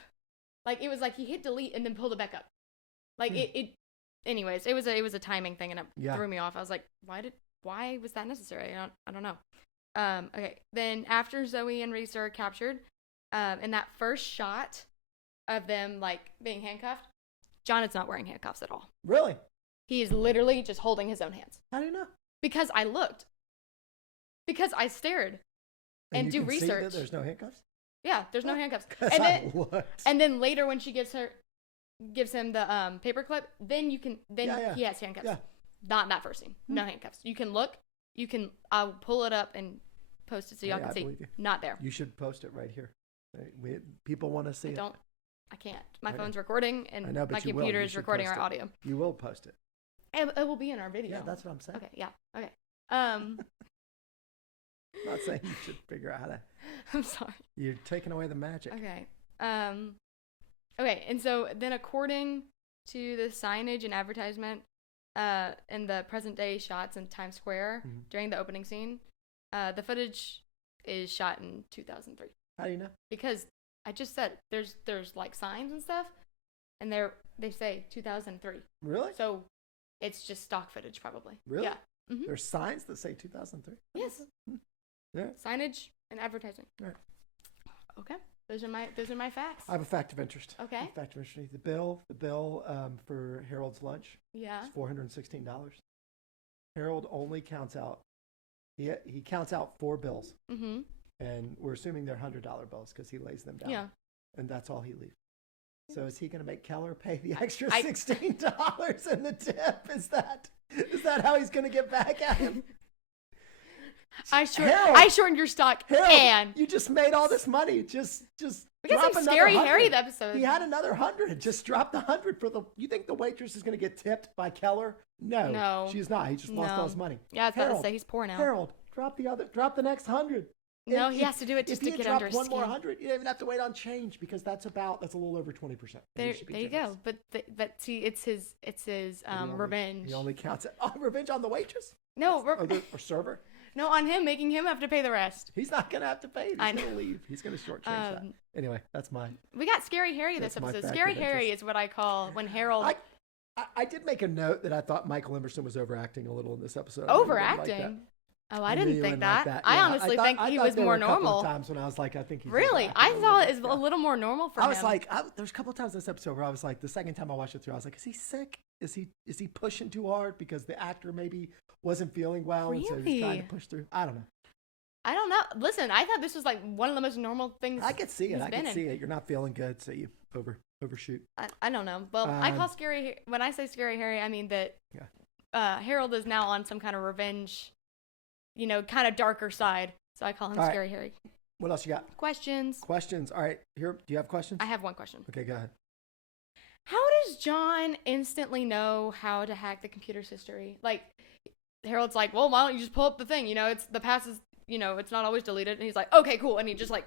Like it was like he hit delete and then pulled it back up. Like anyways, it was a timing thing and it threw me off. I was like, why was that necessary? I don't know. Okay. Then after Zoe and Reese are captured, in that first shot of them like being handcuffed, John is not wearing handcuffs at all. Really? He is literally just holding his own hands. How do you know? Because I looked. Because I stared and you do can see research. that there's no handcuffs? Yeah, there's no handcuffs. 'Cause And I then, looked. and then later when she gives him the paper clip, then Yeah. he has handcuffs. Yeah. Not in that first scene. No handcuffs. You can look. I'll pull it up and post it so y'all Hey, can I see. believe you. Not there. You should post it right here. People want to see it. I can't. My Okay. phone's recording I and know, but my you will. computer You is should recording post our it. audio. You will post it. It will be in our video. Yeah, that's what I'm saying. Okay, yeah. Okay. I'm not saying you should figure out how to. I'm sorry. You're taking away the magic. Okay. Okay, and so then according to the signage and advertisement in the present day shots in Times Square Mhm. during the opening scene, the footage is shot in 2003. How do you know? Because I just said there's like signs and stuff, and they say 2003. Really? So it's just stock footage probably. Really? Yeah. Mhm. There's signs that say 2003. Yes. Yeah. Signage and advertising. Right. Okay. Those are my facts. I have a fact of interest. Okay. A fact of interest. The bill for Harold's lunch Yeah. is $416. Harold only counts out. He counts out 4 bills, Mm-hmm. and we're assuming they're $100 bills because he lays them down. Yeah. And that's all he leaves. So is he going to make Keller pay the extra I- $16 in the tip? Is that how he's going to get back at him? Harold! I shortened your stock Harold, and you just made all this money. Just we got drop some another Scary 100. Harry the episode. He had another 100. Just drop the 100 for the. You think the waitress is going to get tipped by Keller? No, she's not. He just lost all his money. Yeah, I was about to Harold, say he's poor now. Harold, drop the next 100. No, he has to do it just if to he get had under dropped his one more skin. 100, you don't even have to wait on change because that's a little over 20%. There you go. But see, it's his revenge. He only counts it. Oh, revenge on the waitress? No, Or server? no, on him, making him have to pay the rest. He's not going to have to pay it. He's I going to know. leave. He's going to shortchange that. Anyway, that's mine. We got Scary Harry this That's my episode. fact Scary of Harry interest. is what I call when Harold I did make a note that I thought Michael Emerson was overacting a little in this episode. I knew you wouldn't like that. overacting. Oh, I knew didn't you think wouldn't that. like I Yeah, honestly thought- think I he thought was there more were a couple normal. of times when I was like, I think he's Really, overacting I a little thought bit. it was a little more normal for him. I was like, there's a couple of times this episode where I was like, the second time I watched it through, I was like, is he sick? Is he pushing too hard because the actor maybe wasn't feeling well and so he's trying to Really? push through? I don't know. I don't know. Listen, I thought this was like one of the most normal things. I could see it. he's I been could in. see it. You're not feeling good, so you overshoot. I don't know. Well, I call Um, when I say Scary Harry, I mean that Yeah. Harold is now on some kind of revenge, kind of darker side. So I call him All right. Scary Harry. What else you got? Questions? Questions. All right. Here, do you have questions? I have one question. Okay, go ahead. How does John instantly know how to hack the computer's history? Like, Harold's like, well, why don't you just pull up the thing? It's the past is, it's not always deleted. And he's like, okay, cool. And he's like,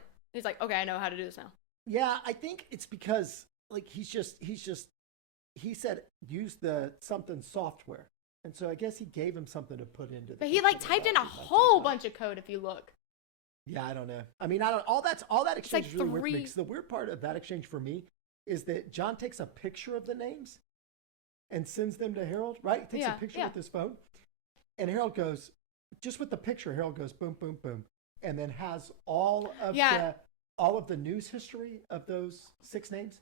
okay, I know how to do this now. Yeah, I think it's because like he said use the something software. And so I guess he gave him something to put into the But he like computer typed in a that he left whole inside. bunch of code if you look. Yeah, I don't know. I mean, all that exchange like is really weird. to me, three- 'cause the weird part of that exchange for me is that John takes a picture of the names and sends them to Harold, right? He takes Yeah, a picture yeah. with his phone. And Harold goes, just with the picture, Harold goes boom, boom, boom. And then has all of the news history of those 6 names.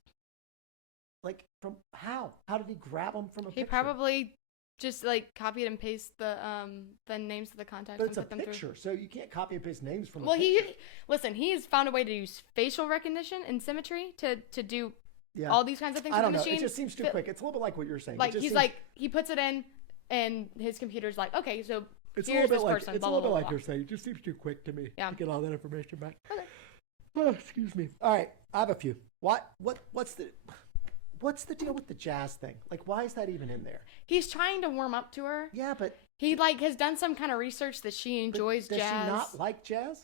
Like from how? How did he grab them from a He picture? probably just like copied and pasted the names of the contacts But and it's a put them through. picture, so you can't copy and paste names from Well, a picture. he's found a way to use facial recognition and symmetry to do Yeah. all these kinds of things I with don't the know. machine. It just seems too quick. It's a little bit like what you're saying. It Like just he's seems- like he puts it in, and his computer's like, okay, so It's here's a this little bit like person. it's blah, a blah, little bit blah, like blah. you're saying. It just seems too quick to me Yeah. to get all that information back. Okay. Oh, excuse me. All right, I have a few. What's the deal with the jazz thing? Like, why is that even in there? He's trying to warm up to her. Yeah, but He like has done some kind of research that she enjoys does jazz. she not like jazz?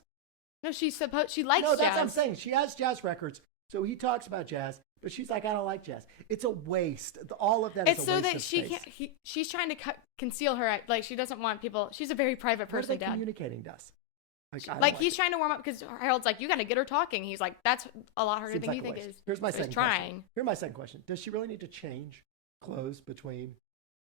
No, she likes No, that's jazz. what I'm saying. She has jazz records, so he talks about jazz, but she's like, I don't like jazz. It's a waste. All of that is It's a so waste that of she space. can't. She's trying to conceal her. Like she doesn't want people. She's a very private What are person, they Dad. communicating to us? I don't Like he's it. trying to warm up because Harold's like, you got to get her talking. He's like, that's a lot harder Seems than like you a think waste. it is. Here's my So he's second trying. question. Here's my second question. Does she really need to change clothes between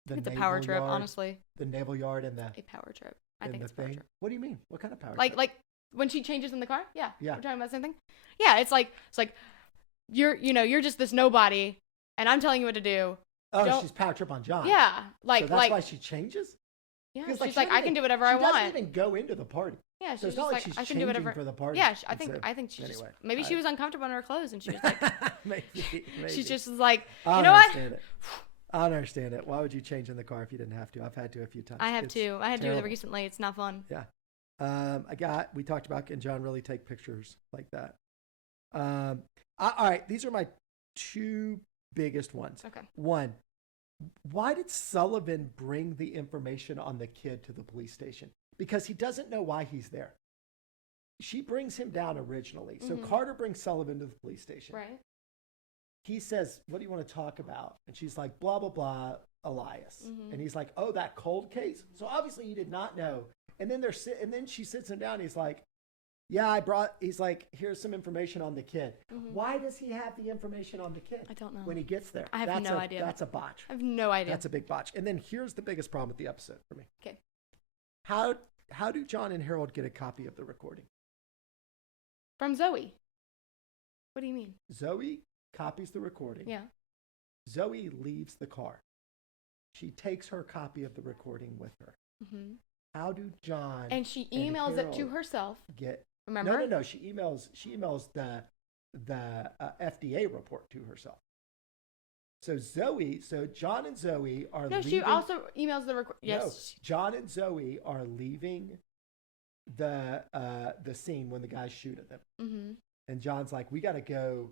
the It's a naval power trip, yard, honestly. the naval yard and the A power trip. I and think the it's a power thing? trip. What do you mean? What kind of power trip? Like when she changes in the car. Yeah. Yeah. We're talking about the same thing. Yeah. It's like you're just this nobody, and I'm telling you what to do. Oh, don't- she's power trip on John. Yeah. So that's Like why she changes? Yeah, 'Cause, she's she like, doesn't I can do whatever she I want. doesn't even go into the party. Yeah, So she's it's just not like like, she's I can do whatever. changing for the party. Yeah, I So, think she just anyway, maybe she was uncomfortable in her clothes and she was like, maybe. she just was like, I you don't know what? understand it. I don't understand it. Why would you change in the car if you didn't have to? I've had to a few times. I have It's to. I had to do it terrible. recently. It's not fun. Yeah. We talked about, can John really take pictures like that? All right. These are my two biggest ones. Okay. One, why did Sullivan bring the information on the kid to the police station? Because he doesn't know why he's there. She brings him down originally. So Carter brings Sullivan to the police station. Right. He says, what do you want to talk about? And she's like, blah, blah, blah, Elias. And he's like, oh, that cold case? So obviously he did not know. And then she sits him down. He's like, yeah, he's like, here's some information on the kid. Why does he have the information on the kid? I don't know. When he gets there. I have no idea. That's a botch. I have no idea. That's a big botch. And then here's the biggest problem with the episode for me. Okay. How do John and Harold get a copy of the recording? From Zoe. What do you mean? Zoe copies the recording. Yeah. Zoe leaves the car. She takes her copy of the recording with her. How do John And she emails it to Harold herself. get? Remember? No. She emails the FDA report to herself. So John and Zoe are No, leaving. she also emails the record. Yes. No, John and Zoe are leaving the scene when the guys shoot at them. And John's like, we got to go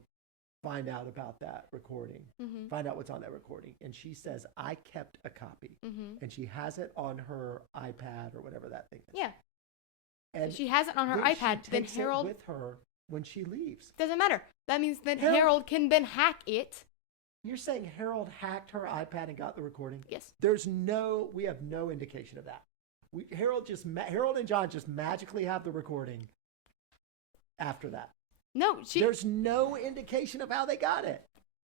find out about that recording, find out what's on that recording. And she says, I kept a copy. And she has it on her iPad or whatever that thing is. Yeah. And She has it on her then iPad. She Then takes Harold. it with her when she leaves. Doesn't matter. That means that Harold- Harold can then hack it. You're saying Harold hacked her iPad and got the recording? Yes. We have no indication of that. Harold and John just magically have the recording after that. No, There's no indication of how they got it.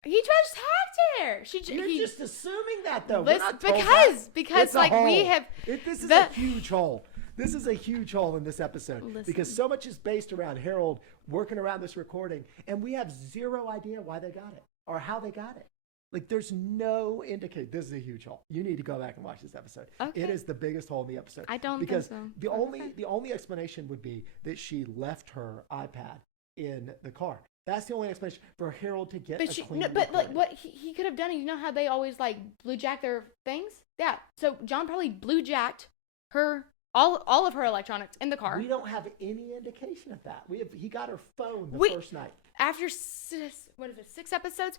he just hacked her. You're just assuming that, though. Listen, We're not told that. because It's a like we hole. have This is the- a huge hole. This is a huge hole in this episode because so much is based around Harold working around this recording, and we have zero idea why they got it or how they got it. Like, there's no indication. This is a huge hole. You need to go back and watch this episode. Okay. It is the biggest hole in the episode. I don't because think so. the only explanation would be that she left her iPad in the car. That's the only explanation for Harold to get But a clean like recording. what he could have done. You know how they always like blue jack their things? Yeah. So John probably blue jacked her all of her electronics in the car. We don't have any indication of that. He got her phone the first night. After 6 episodes,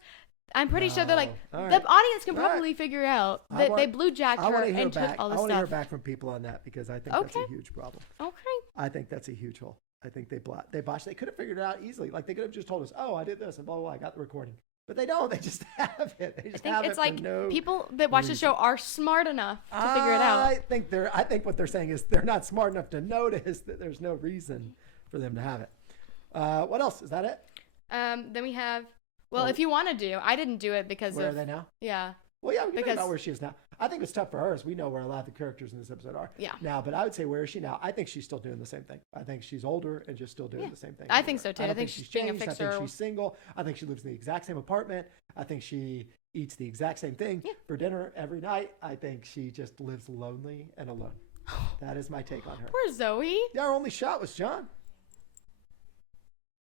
I'm pretty sure they're like All right. the audience can All right. probably figure out I that want- they blue jacked I her want to hear and back. took all I the want to hear stuff. back from people on that because I think that's a Okay. huge problem. Okay. I think that's a huge hole. I think they botched. They could have figured it out easily. Like they could have just told us, "Oh, I did this and blah blah blah. I got the recording." But they don't. They just have it. They I just think have it's it like for no people that watch the reason. show are smart enough to figure it out. I think what they're saying is they're not smart enough to notice that there's no reason for them to have it. What else? Is that it? Then we have. Well, if you want to do, I didn't do it because Where of. are they now? Yeah. Well, yeah, we can Because- talk about where she is now. I think it's tough for her as we know where a lot of the characters in this episode are. Yeah. Now, but I would say, where is she now? I think she's still doing the same thing. I think she's older and just still doing the same thing. I think so, too. don't I think she's being a changed. I fixer. think she's single. I think she lives in the exact same apartment. I think she eats the exact same thing for dinner every night. I think she just lives lonely and alone. That is my take on her. Poor Zoe. Yeah, our only shot was John.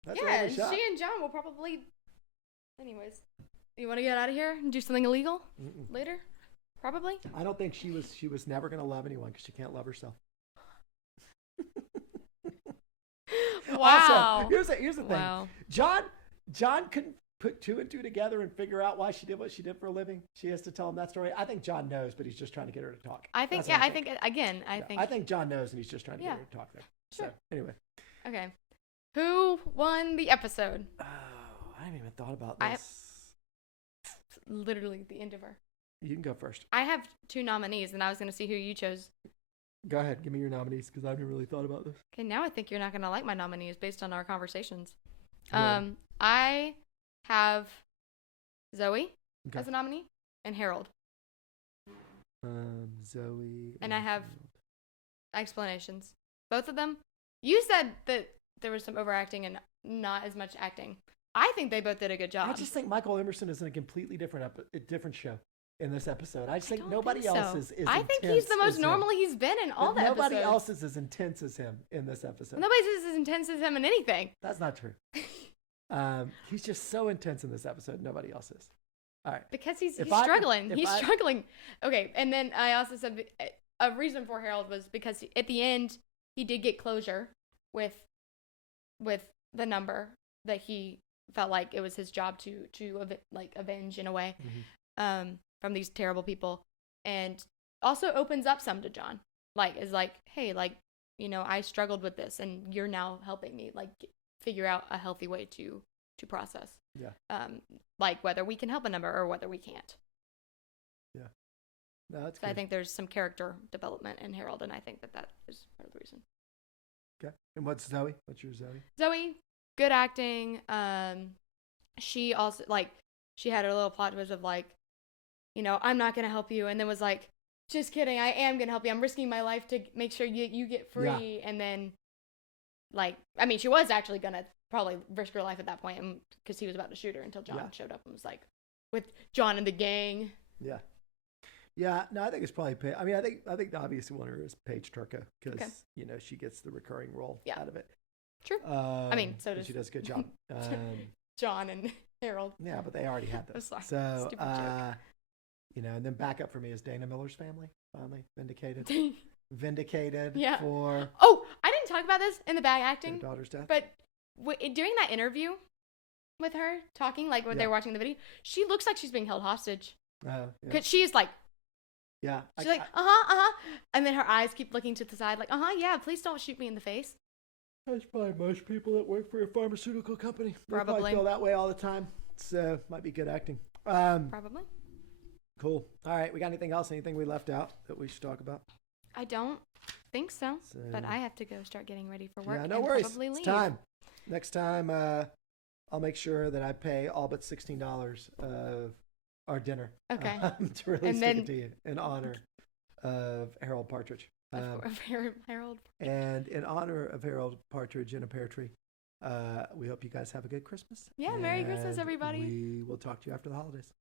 That's our Yeah, only and shot. she and John will probably. Anyways, you want to get out of here and do something illegal later? Probably. I don't think she was never going to love anyone because she can't love herself. Wow. Also, here's the thing. Wow. John couldn't put two and two together and figure out why she did what she did for a living. She has to tell him that story. I think John knows, but he's just trying to get her to talk. I think. That's what Yeah. I think again. I think. I think John knows, and he's just trying to get her to talk there. Sure. So, anyway. Okay. Who won the episode? Oh, I haven't even thought about I- this. Literally the end of her. You can go first. I have 2 nominees, and I was going to see who you chose. Go ahead. Give me your nominees because I haven't really thought about this. Okay, now I think you're not going to like my nominees based on our conversations. Really? I have Zoe Okay. as a nominee and Harold. Zoe. And I have explanations. Both of them. You said that there was some overacting and not as much acting. I think they both did a good job. I just think Michael Emerson is in a completely different show. in this episode. I just think don't nobody think else so. is I think he's the intense most as him. normal he's been in all But the nobody episodes. else is as intense as him in this episode. Nobody's as intense as him in anything. That's not true. He's just so intense in this episode. Nobody else is. All right. Because he's If struggling. if He's I- struggling. Okay, and then I also said a reason for Harold was because at the end he did get closure with the number that he felt like it was his job to avenge in a way from these terrible people, and also opens up some to John. Is like, hey, I struggled with this, and you're now helping me figure out a healthy way to process. Yeah. Whether we can help a number or whether we can't. Yeah. No, that's So good. I think there's some character development in Harold, and I think that is part of the reason. Okay. And what's Zoe? What's your Zoe? Zoe, good acting. She also she had her little plot twist of I'm not gonna help you, and then was like, just kidding, I am gonna help you. I'm risking my life to make sure you get free. Yeah. And then she was actually gonna probably risk her life at that point because he was about to shoot her until John showed up and was like, with John and the gang. Yeah. Yeah, no, I think it's probably. I think the obvious winner is Paige Turca because she gets the recurring role out of it. True. So does she does a good job. John and Harold. Yeah, but they already had this. Sorry, So, stupid joke. and then backup for me is Dana Miller's family finally vindicated Yeah. for Oh, I didn't talk about this in the bad their acting, daughter's death. but during that interview with her talking, when they were watching the video, she looks like she's being held hostage. Yeah. Because she's like, Yeah. she's and then her eyes keep looking to the side, yeah, please don't shoot me in the face. That's probably most people that work for a pharmaceutical company. They Probably. feel that way all the time. So might be good acting. Probably. Cool. All right. We got anything else? Anything we left out that we should talk about? I don't think so, but So- I have to go start getting ready for work Yeah, no and worries. probably It's leave. time. Next time, I'll make sure that I pay all but $16 of our dinner. Okay. To really And stick then- it to you in honor of Harold Partridge. Of Harold. And in honor of Harold Partridge and a pear tree, we hope you guys have a good Christmas. Yeah, Merry Christmas, and everybody. We will talk to you after the holidays.